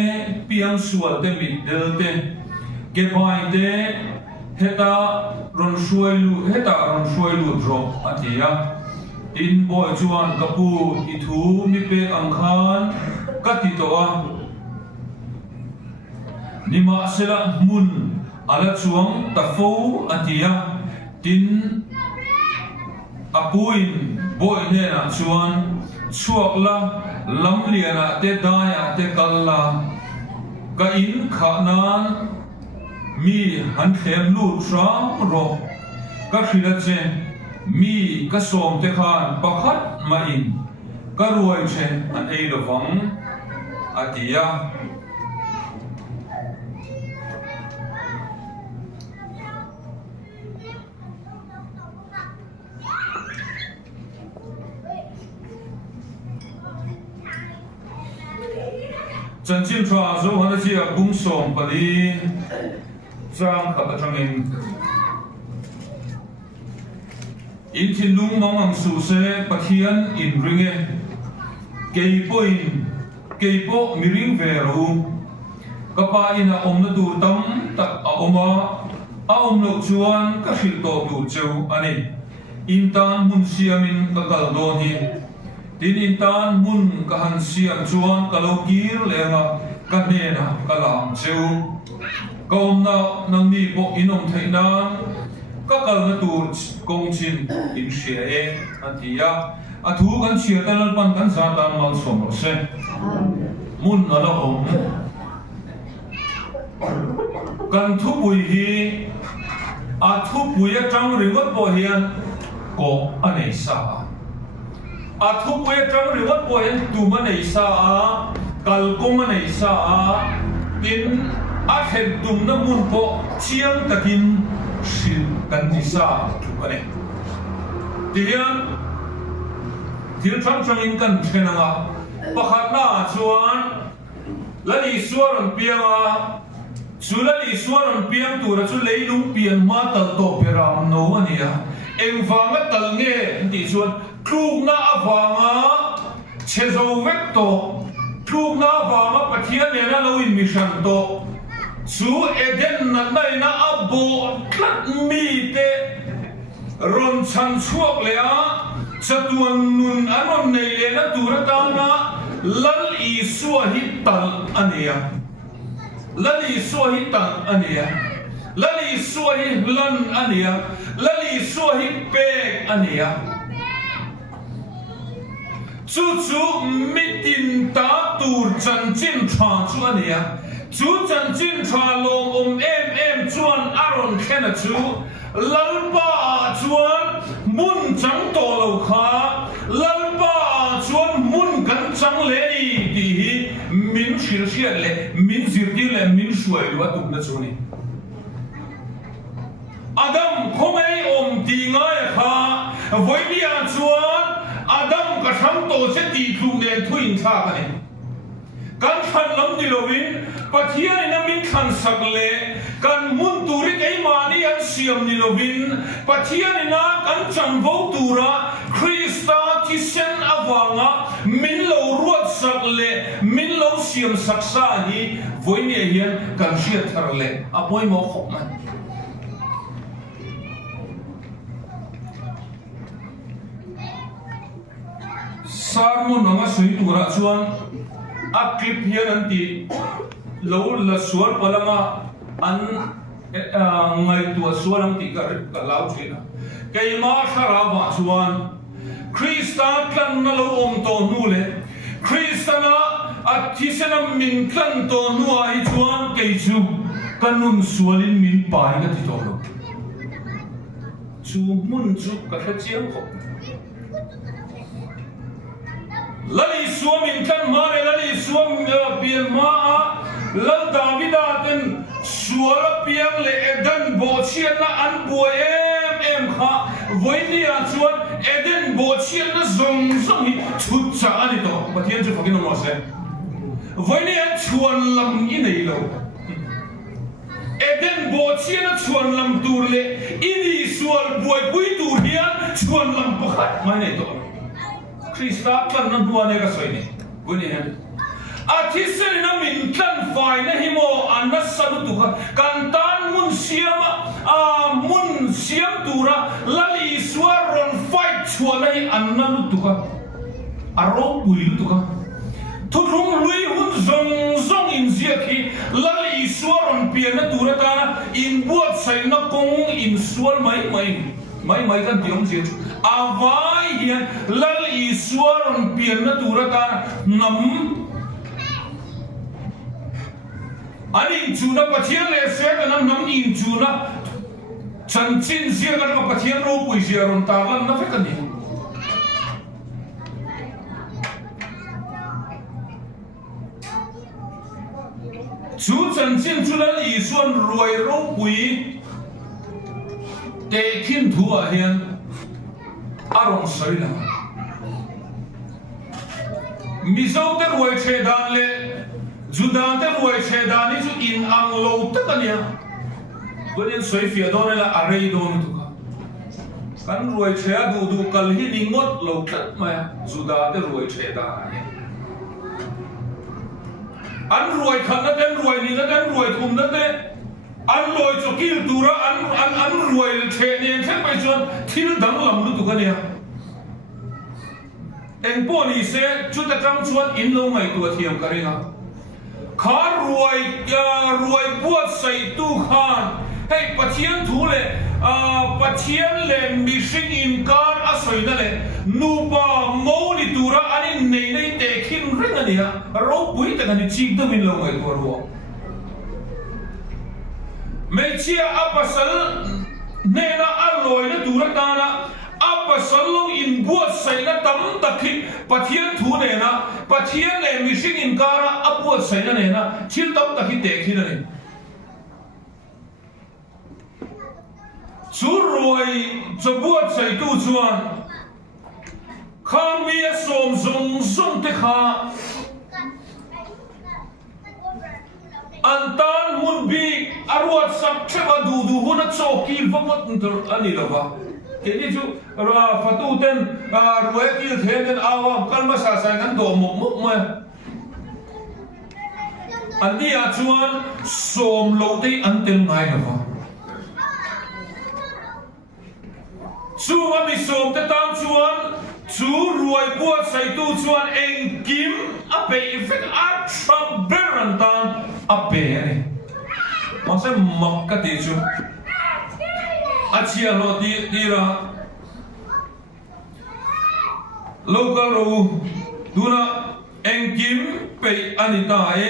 piang sual te mit del te ke bai te heta ron suai lu drop atia in boy chuan kapu ithu mi pe ang khan kati to a nima sela mun ala chuang ta fo atia tin apuin boy ne na chuan chuakla lam liana te daya te kalla ka in khanan mi han khem lu tram ro ka khila che mi ka som te khan pakhat ma in ka ruai che an ei lo wang atia chân chim chua zo hana chi a bung som pali chang khat atangin in thin lung mong ang su se pathian in ringe keipo miring ve ro kapa in a om na tu tam tak a oma a om lo chuan ka khil to tu cheu ani in tan mun siamin ka kal don hi tin in tan mun ka han siam chuan ka lo kir lenga ka nena ka lam cheu kom na nang mi bo inom theina ka kal na tur kong chin in shia e atia athu kan chia tal pan kan sa tan mal som se mun na la om kan thu pui hi a thu pui a tang ringot bo hian ko anei sa a thu pui tang ringot bo hian tu ma nei sa a kal kong nei sa a tin a khen tum na mun po chiang takin shin kan ni sa tu ane tihian thil chang in kan thenanga pakhat na chuan lali suaron pianga chu lali suaron piang tura chu leilung pian ma tal to peram no ania engwanga tal nge ti chuan klukna awanga chezo vek to klukna awanga pathian ne na lo in mission to chu eden na nai na abo tlat mi te ron chan chuak le a chatuan nun anon nei le na turata na lal i suwa hi tal ania lal i suwa hi tal ania lal i suwa hi lan ania lal i suwa hi pek ania chu mitin ta tur chan chin tha chu ania chu chan chin tha lom em chuan aron khena chu lalpa chuan mun chang to lo kha lalpa chuan mun kan chang le ni ti hi min shir le min zirti le min shuai wa tu na chuni adam khomei ti ngai kha voilia chuan adam ka thang to se ti thu ne thuin tha ka ni kan khan lam ni lovin pathian ina min khan sak le kan mun turi kai mani an siam ni lovin pathian ina kan chang vo tura krista ti sen awanga min lo ruat sak le min lo siam sak sa hi voini hian kan sia thar le apoi mo khop man sarmo nanga sui tura chuan a clip hian an ti lo la suar palanga an ngai tua sualam ti ka lau thina keima khara wa chuan krista kan na lo to nu le krista na athisena min kan to nu ai chuan ke chu kanun sualin min pai ka ti to lo chu mun chu ka chiang ko lali suamin kan mare lali suam pian ma lal davida ten suala piang le eden bo chian na an bo em kha voinia chuan eden bo chian na zong hi chu cha ani to pathian chu fakin mo se voinia chuan lam i nei lo eden bo chian na chuan lam tur le ini sual boi pui tur hian chuan lam pakhat mai nei to Krista kan nan huane ka soini guni hen athisen na min kan fai na himo anna sanu tu kan tan mun siam tura lali swaron fight chuana hi anna lu tu aro pui lu tu tu rung lui hun zong in zia ki lali swaron piana tura ta in buat sai na kong in swal mai kan tiom zia avai hian lal isuaron pian na turata nam ani chuna pathian le se ka nam in chuna chanchin zia ka pathian ro pui zia ron ta lan na fe kan ni chu chanchin chu lal isuan roi ro pui te khin thua hian arong soi la mizo te roi che dan le judan te roi che dan ni chu in ang lo takania bolen soi fia don la arei don tu kan roi che du kal hi ni ngot lo tat ma juda te roi che dan ani an roi khan na ten roi ni na ten roi thum na te an loi cho kil tura an roi che ni thek pai chuan thil dang lam lu tu ka nia eng po ni se chu ta tang chuan in lo mai tu thiam ka ringa khar roi buat sai tu khan hei pathian thu le pathian le mishing in kar a soi na le nu pa mo ni tura ani nei te khin ring ania ro pui ta ni chik tu min lo mai tu ro Mechia apasal nena alloy na turata na apasal lo in buat sai na tam takhi pathian thu nena pathian le mishing in kara apuat sai na nena chil tam takhi tekhi na ne suroi chobuat sai tu chuan khami som zong zong te kha antan mun bi arwat sak cheva du hunat so kil vangot ntur ani lawa ini ju ra fatu ten ruai kil thenen awa kalma sa sa ngan do muk ma andi a chuan som lo te an tel ngai lawa chu ma mi som te tam chuan chu ruai buat sai tu chuan eng kim a pe effect a trap berantan a pe ni ma se mak ka ti chu a chia lo ti ra local ro duna eng kim pe anita e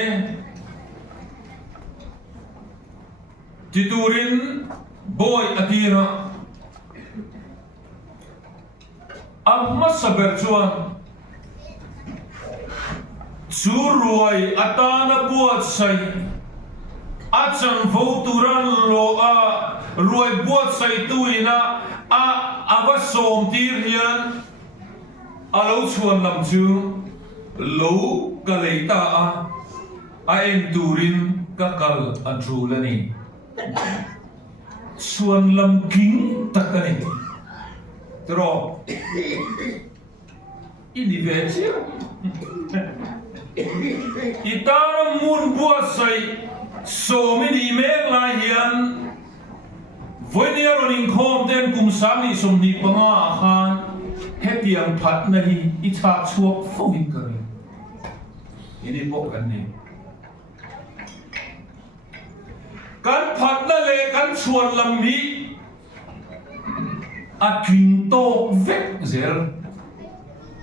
titurin boy atira amma saber chuan churuai atana buat sai achan voturan lo a ruai buat sai tuina a avasom tir hian alo chuan lam chu lo kaleita a en turin kakal adrulani chuan lam king takani tro ini vechi itara mun buat sai so many me la hian voinia ronin khom ten kum sami somni panga khan hetiam phat na hi icha chuak phong kari ini pok kan ni kan phat na le kan chuan lam hi a twin to vek zel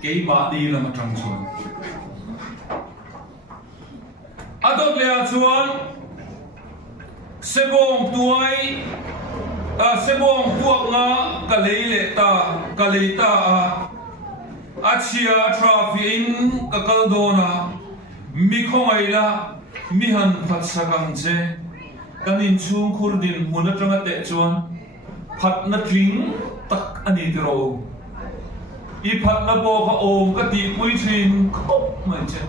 ke ba di lam atang chuan adot le a chuan sebong tuai sebong puak nga kalei ta a chia traffic in kakaldona mi khongai la mi han phat sakang che kanin chung khurdin munatanga te chuan phat na tling tak ani tro I phat na bo kha om ka ti pui thin khop mai che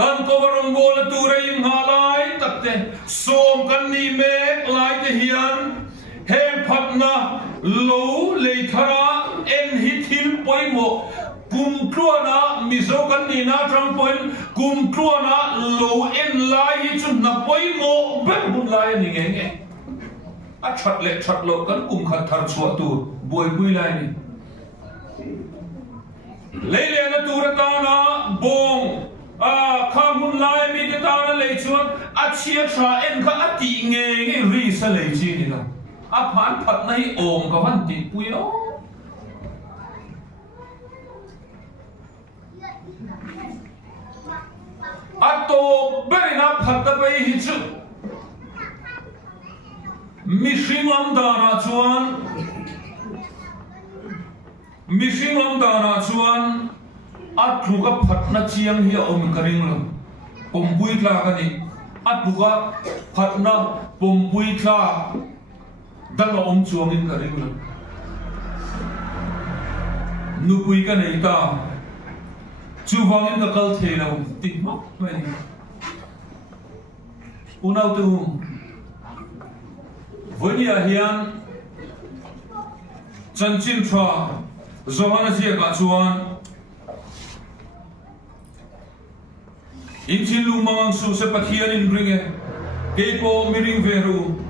kan ko warong bol tu rai ngalai takte som kan ni me lai te hian he phat na lo le thara en hithil poimo kum truana mizo kan ni na trang point kum truana lo en lai hi chun na poimo ben bun lai ni nge a chat le chat lo kan kum khat thar chua tu boi pui lai ni leile na tu ra ta na bong khamun lai mi te ta na le chuan a chia tra en kha ati nge ri sa le chi ni lo a phan phat nai om ka van ti pui o a to berina phat ta bai hi chu mi shing lam da na chuan a thuka phat na chiang hi om karing lo pompui tla ka ni a thuka phat na pompui tla dal om chuang in karing lo nu pui ka nei ta chu wang in ka kal the lo ti mo mai ni unau tu vonia hian chanchin thwa zohana sia ka chuan in lu mangang su se pathian in bringe kepo miring veru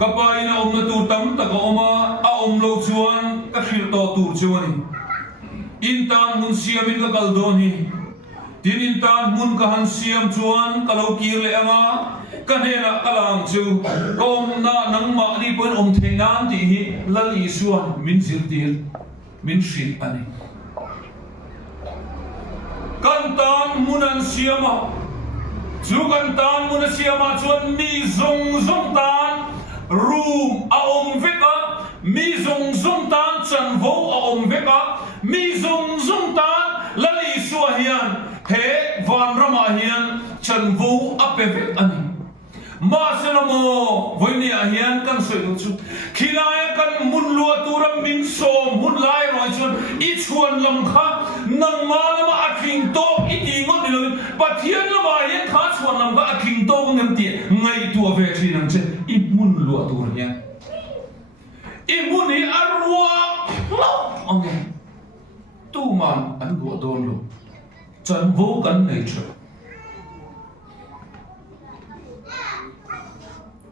kapaina om na tur tam taka oma a om lo chuan ka khil to tur chuani in tan mun siam in ka kaldoni tin in tan mun ka han siam chuan ka lo kir le anga ka hena kalang chu kom na nang ma ni pon om theinan ti hi lal i suan min zirtir min shit ani kantan munan siama chu kantan munan siama chuan mi zong tan room a om veka mi zong tan chan vo a om veka mi zong tan lali suwa hian he van rama hian chan vo a pe vek ani Masenamo voini ahian kan soiluchu khilaya kan munlua turam min som hunlai roi chun I chuan lam kha nang malama aking to itingot nilo pathian lama hian kha chuan lam ka aking to ngam ti ngai tu ve thri nang che I munlua tur hian I muni arwa ong tu man an go don lo chan vô kan nei chhe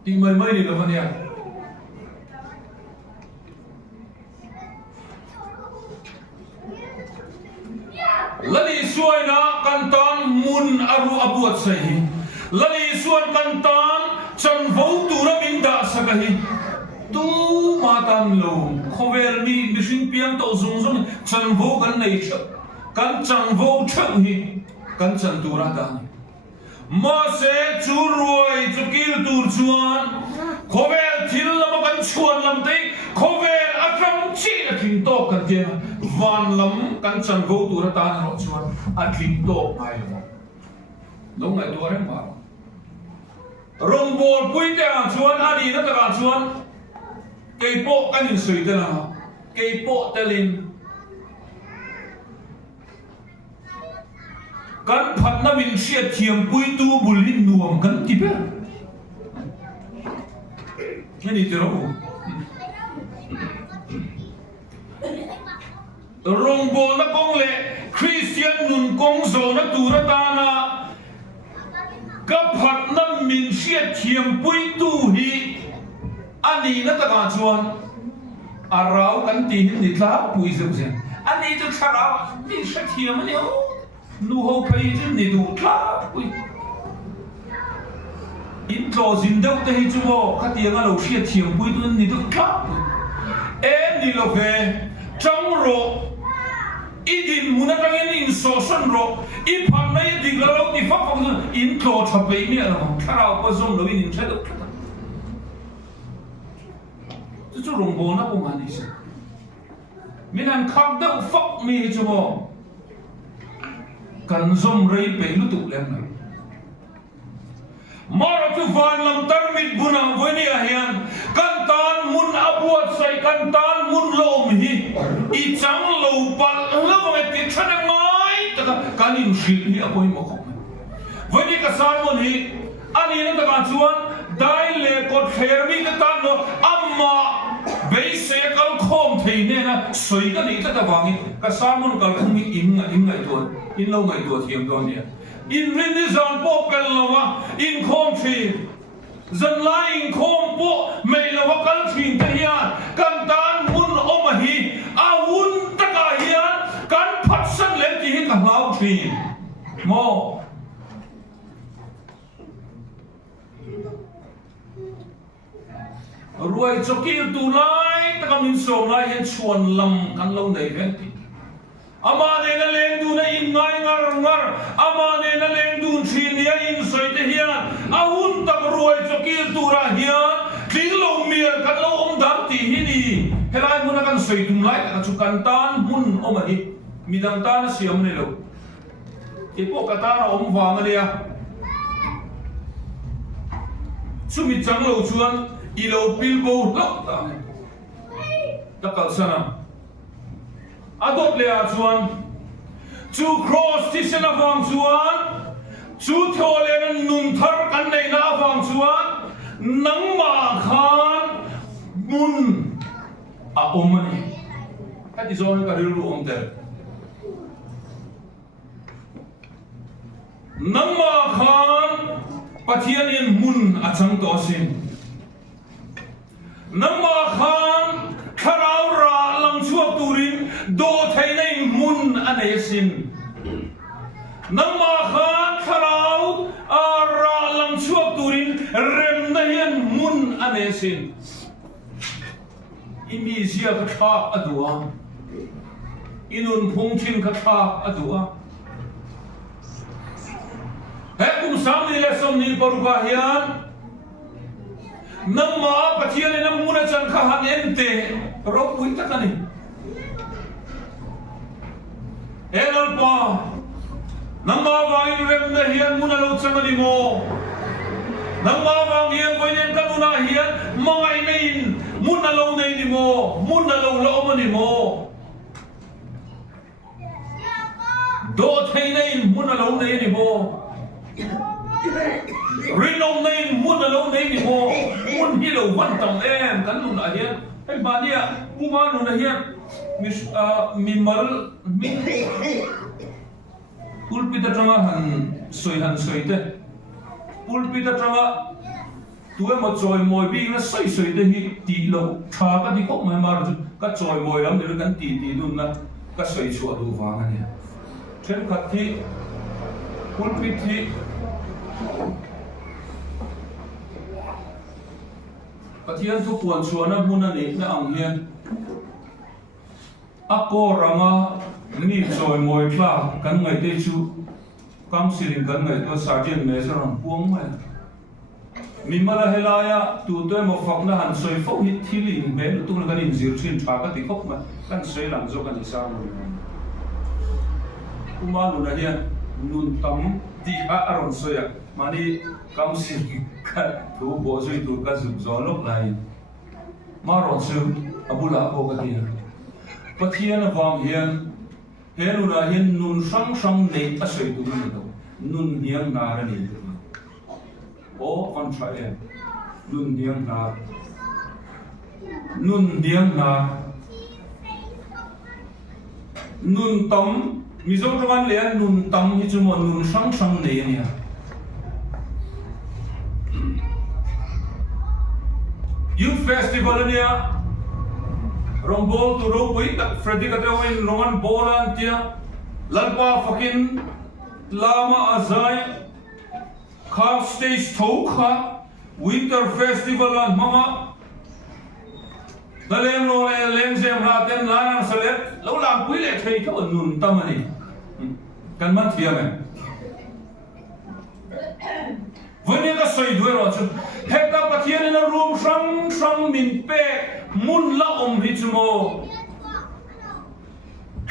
Đi mày mày đi đâu vậy? Lali suai na kantan mun aru abuat sahi. Lali suan kantan chan vau tura minda sakahi. Tu matan lo khover mi mishing piang to zung zung chan vau kan nei chhe. Kan chan vau chhe hi kan chan tura dan. Ma se churuai chukil tur chuan khovel thil lam kan chuan lam tei khovel atram chi a thing to kan tia van lam kan chan vo tur ta ro chuan a thing to mai lo lo ngai tu rem ma rong bol pui te a chuan ani na ta chuan kei po kan in sui te na kei po telin kan phat na min sia thiam pui tu bulin nuam kan ti pe ani te ro rong bol na kong le Christian nun kong zo na tu ra ta na ka phat na min sia thiam pui tu hi ani na ta ka chuan arau kan ti ni tla pui zo zen ani tu thara min sia thiam ni nu ho pei jin ni du tla ui in tlo zin dau te hi chu mo kha tianga lo sia thiam pui tu ni du tla e ni lo ve chang ro I din muna tang in so san ro I pham na I dig lo ti fa phong in tlo tha pei mi ala mo thara ko zom lo in thla do chu rong bo na ko ma ni se min an khap dau fak mi chu mo kan zom rei pe lu tu lem na mara tu van lam tar mit buna voni a hian kan tan mun abuat sai kan tan mun lom hi I chang lo pal lo me ti thana mai ta kan in shil ni apoi mo khom voni ka san mon hi ani na ta ka chuan dai le ko kher mi ta tan no amma be se kal khom thei ne na soi ka ni ta wangi ka san mon kal khum mi in ngai to in lo ngai to thiam don ne in rin ni zan po pel lo wa in khom thi zan lai in khom po mei lo wa kal thin ta hian kan tan mun om hi a un ta ka hian kan phat san le ti hi ka hlau thin mo ruai chokil tu lai ta ka min so lai hen chuan lam kan lo nei ven ti ama ne na leng du na in ngai ngar ama ne na leng du thin ya in soi te hian a hun tak ruai chokil tu ra hian tling lo mial kan lo om dam ti hi ni helai mun kan soi tum lai ka chu kan tan mun om hi midang ta na siam ne lo ke po ka ta na om wang ania chu mi chang lo chuan I lo pilbo lo ta kal sana adop le a chuan chu cross ti sena wang chuan chu thole na nun thar kan nei na wang chuan nang ma khan mun a omani ka ti zo ka ru om te nang ma khan pathian in mun a chang to sin Nama khan kharau ra lang chuak turin do thei nei mun ane sin Nama khan kharau ra lang chuak turin rem na hian mun ane sin imi zia ka tha adua inun phung thin ka tha adua he kum sam ni le som ni paruka hian Nama pathian na muna chan kha han ente ro pui ta kani elal pa nama vain rem na hian muna lo chang ni mo nang ma wang hian voinen kanuna hian mangai nei mun alo nei ni mo mun alo lo ma ni mo do thei nei mun alo nei ni mo rinong nei mun alo nei ni mo mun hi lo van tam em kanuna hian ai ba nia uma nu na hian mi mal mi pulpita tanga han soi te pulpita tanga tuwe mo choi moi bi na soi te hi ti lo tha ka di ko mai mar ka choi moi lam ni kan ti dun na ka soi chu adu wa nga ne chen khat thi pulpit thi pathian thu puan chuana mun ani na ang hian ako ranga mi choi moi kla kan ngai te chu council kan ngai to sergeant major ang puang mai mi mala helaya tu to mo fak na han soi fo hit thili in be tu na kan in zir thin tha ka ti khop ma kan soi lang zo kan isa mo kuma lu na hian nun tam ti a aron soya mani council ka tu bo zui tu ka zu zo lok lai ma ron su abula ko ka ti pathian awang hian heluna hian nun sang nei a soi tu ni do nun hiang na ra ni o contra em nun hiang na nun tam mi zo ran le nun tam hi chu mo nun sang nei ania youth festival ania Rombol tu rompui tak Freddy kata win rongan bolan tia lalpa fakin lama azai car stage thoka winter festival an mama dalem lo le lem sem raten lanan salet lo lang pui le thei tho nun tamani kan man thia me vone ka soi duero chu heta pathian in a room sang min pe mun la hi chumo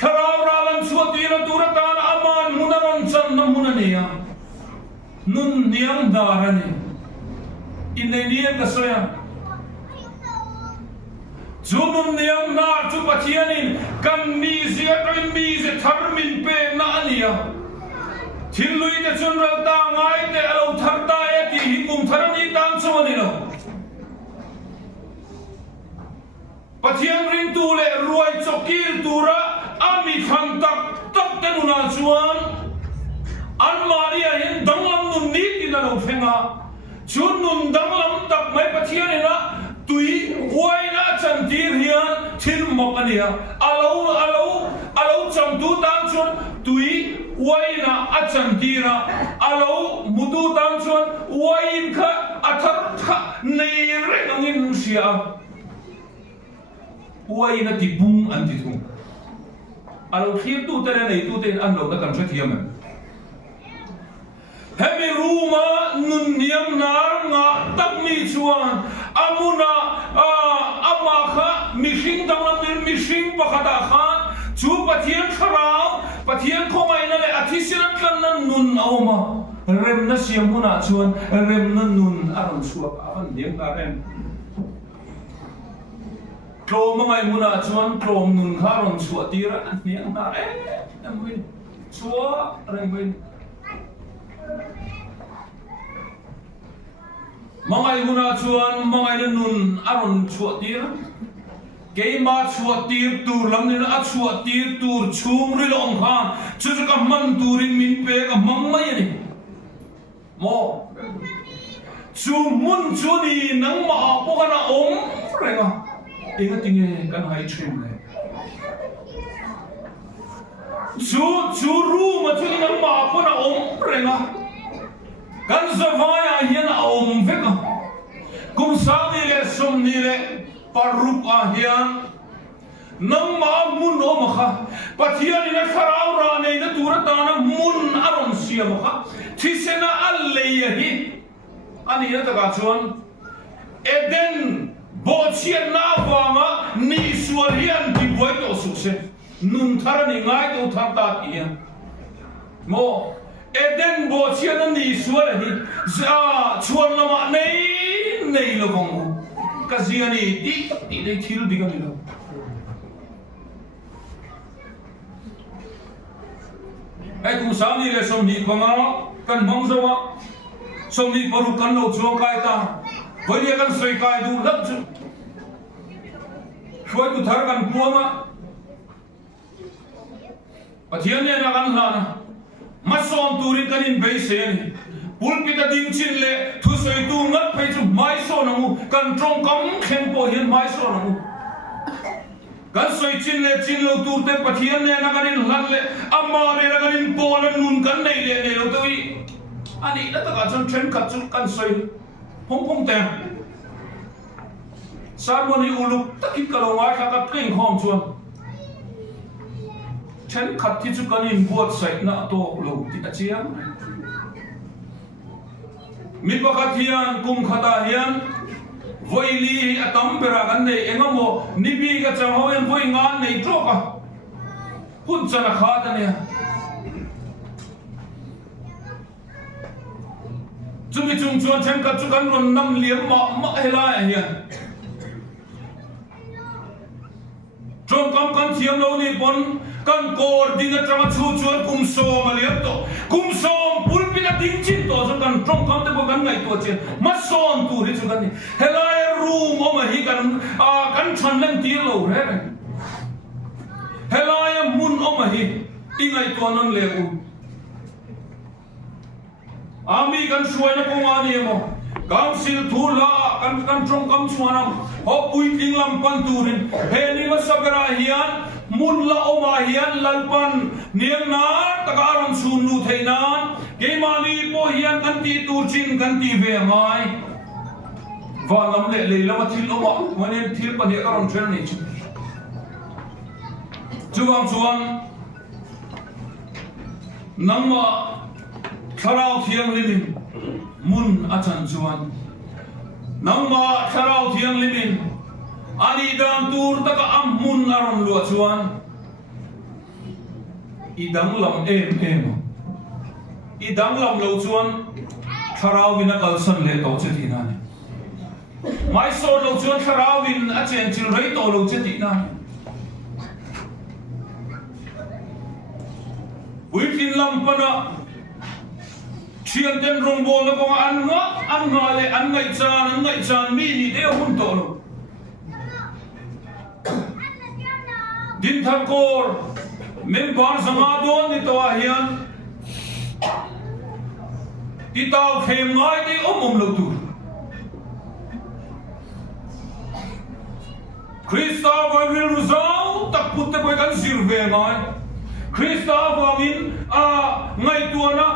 kharaw ralan chuati na turatan aman munaron chan na munania nun niang darani inenia ka soya junun niang na chu pathianin kan mi zia kai mi ze tharmin pe na ania thilui te chunral ta ngai te alo tharta ya ti hi kum tharani tang chawani lo pathian ring tu le ruai chokil tura ami khang tak tenuna chuan an maria hin danglam nun ni tin alo phenga chun nun danglam tak mai pathian ina tui waina chantir hian thil mok ania alo cham tu tan chuan tui waina achantira alo mudu tan chuan wain kha athar tha nei re ngin sia waina ti bung an ti thung alo khir tu tele nei tu ten an lo da kan thiam hemi ruma nun niam nar nga takni chuan amuna ama kha mihing danglam mihing pakhata khan chu pathian kharau pathian khomai na le athisiran kan nan nun auma rem na siam huna chuan rem na nun aron chuak avan diam ta rem klom mai muna chuan klom nun kharon chu atira niang na amwin chua rengwin mangai muna chuan mangai nun aron chu atira keima chu atir tur lam ni a chu atir tur chung ri long khan chu ka man turin min pe ka mang mai ni mo chu mun chu ni nang ma po kana om renga inga tinge kan hai trim le chu ru ma chu ni nang ma po na om renga kan zavaya hian a om veka kum sa ni le som ni le paruk ahian nang ma mun o makha pathian ina kharau ra nei na turata na mun aron sia makha thisena allei hi ani na ta chuan eden bochian na wanga ni sualian di boito sukse nun thar ni ngai to thar ta hian mo Eden bo chian an ni sual hi za chuan lama nei lo bong ka ziani ti dei thil diga ni lo ai kum sami le som ni panga kan mong zawa som ni paru kan lo chuang kai ta voi le kan soi kai du lap chu khoi tu thar kan puama pathian ne na kan la na masom turin kanin beisen pulpita ding chin le thu soi tu ngat phai chu mai so na mu kan trong kam khem po hian mai so na mu kan soi chin lo tur te pathian ne na kanin hlan le amma ne na kanin pol nun kan nei le lo toi ani da ta ka chon tren kat chu kan soi hong te sarmoni uluk takit kalonga kha ka tling khom chuan chen khat thi chu kanin buat sai na to lo ti achiam mi pakhat hian kum khata hian voili atam pera kan nei engamo nibi ka chahoen voi ngan nei troka hun chana khata ne chumi chung chuan chen kat chu kan ron nam liam ma hela hian trong kam kan thiam lo ni pon kan kor ding atanga chu chuan kum som aliam to kum som pulpina ding chin to so kan trong kam te bo kan ngai to chen ma som tu ri chu kan ni helai room o ma hi kan kan chan len ti lo re helai mun o ma hi ingai to non le u ami kan suai na ko ngani mo council thula kan trong kam chuanam ho pui ting lam pan turin he ni ma sabera hian mun la oma hian lalpan niang na takaron sunu theinan ke mani po hian kan ti tur chin kan ti ve mai valam le lama thil oma manen thil pa ne karon thren ni chu chuwang chuan nangma tharau thiang limin mun achan chuan nangma tharau thiang limin ani dan tur taka am mun aron lua chuan idang lam em idang lam lo chuan tharau wina kalsan le to che ti na ni mai so lo chuan tharau win a chen chil rei to lo che ti na buitin lam pana chian den rong bol na ko an nga le an ngai chan mi ni de hun to lo din thar kor member zanga don ni to hian ti tau khem ngai de om lo tu Christopher will result tak putte boy kan sirve ngai Christopher in ngai tu na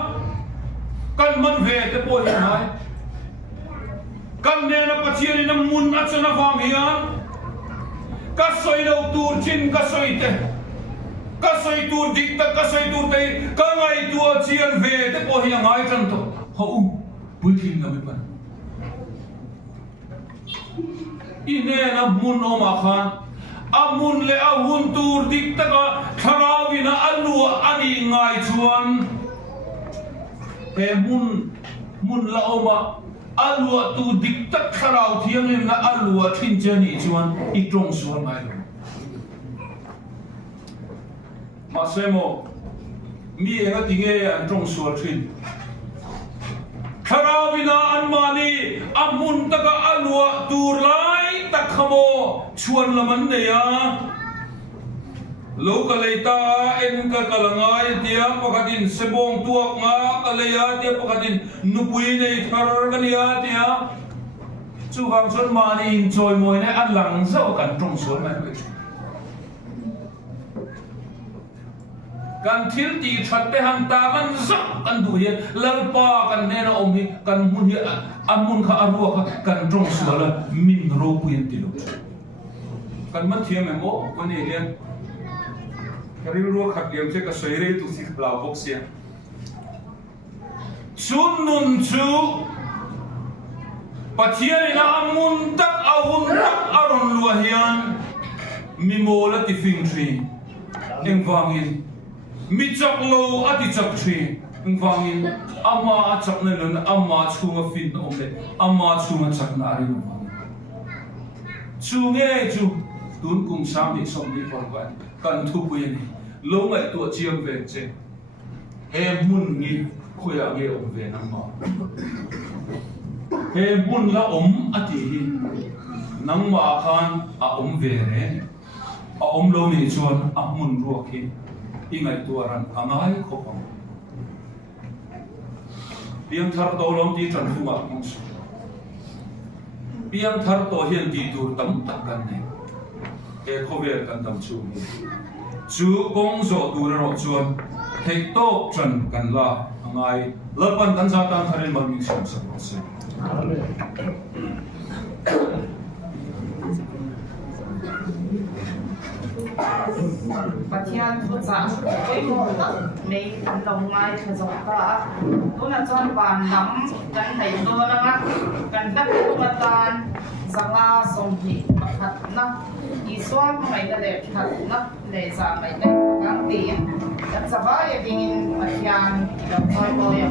kan man ve te po hian hai kan ne na pathian na mun na chana wang hian ka soi lo tur chin ka soi tur dik ta ka soi tur te ka ngai tu chian ve te po hian ngai chan to ho pui thin na mi pan ine na mun o ma khan amun le a hun tur dik ta ka tharawina alu ani ngai chuan pe mun la oma alua tu dik tak kharau thiang lim na alua thin chani chuan I trong sual mai lo ma semo mi enga tinge an trong sual thin kharau vina an mani amun taka alua tur lai tak khamo chuan laman ne ya Lokalita en ka kalangai dia pakatin sebong tuak nga kalaya dia pakatin nupui nei thar kania dia chu wang chon mani enjoy moi ne an lang zo kan trong sual mai kan thil ti thatte han ta kan zak kan du hian lalpa kan ne na om hi kan mun hi amun kha arua kha kan trong sual min ro puin ti lo kan man thiam emo ani lian kari ruwa khat liam che ka soire tu si blau box ya chun nun chu pathian ina amun tak awun tak aron lua hian mi mola ti fing tree eng wangin mi chak lo ati chak tree vangin ama chakna lun ama chunga fin omle ama chunga chakna rin chunge chu tun kum sam ni som ni porwan kan thu pu ni lo ngai to chiam ve che he mun ni khoya nge om ve nang ma he mun la om ati hi nang ma khan a om ve re a om lo ni chuan a mun ro ki ingai tu ran angai khopang biang thar to lom ti tran fu ma mong su biang thar to hian ti tur tam tak kan ne e khover kan tam chu ni chu kong zo tur ro chuan thei to tran kan la angai lapan kan sa tan tharin mal ming sam sam se Pathian thu cha koi mo ta nei kan long mai thu zo ta tu na chon ban lam kan thei do na nga kan dak tu matan zanga som hi pakhat na I swam mai da le khat na le za mai da kang ti kan sa ba ye ding pathian da koi mo ya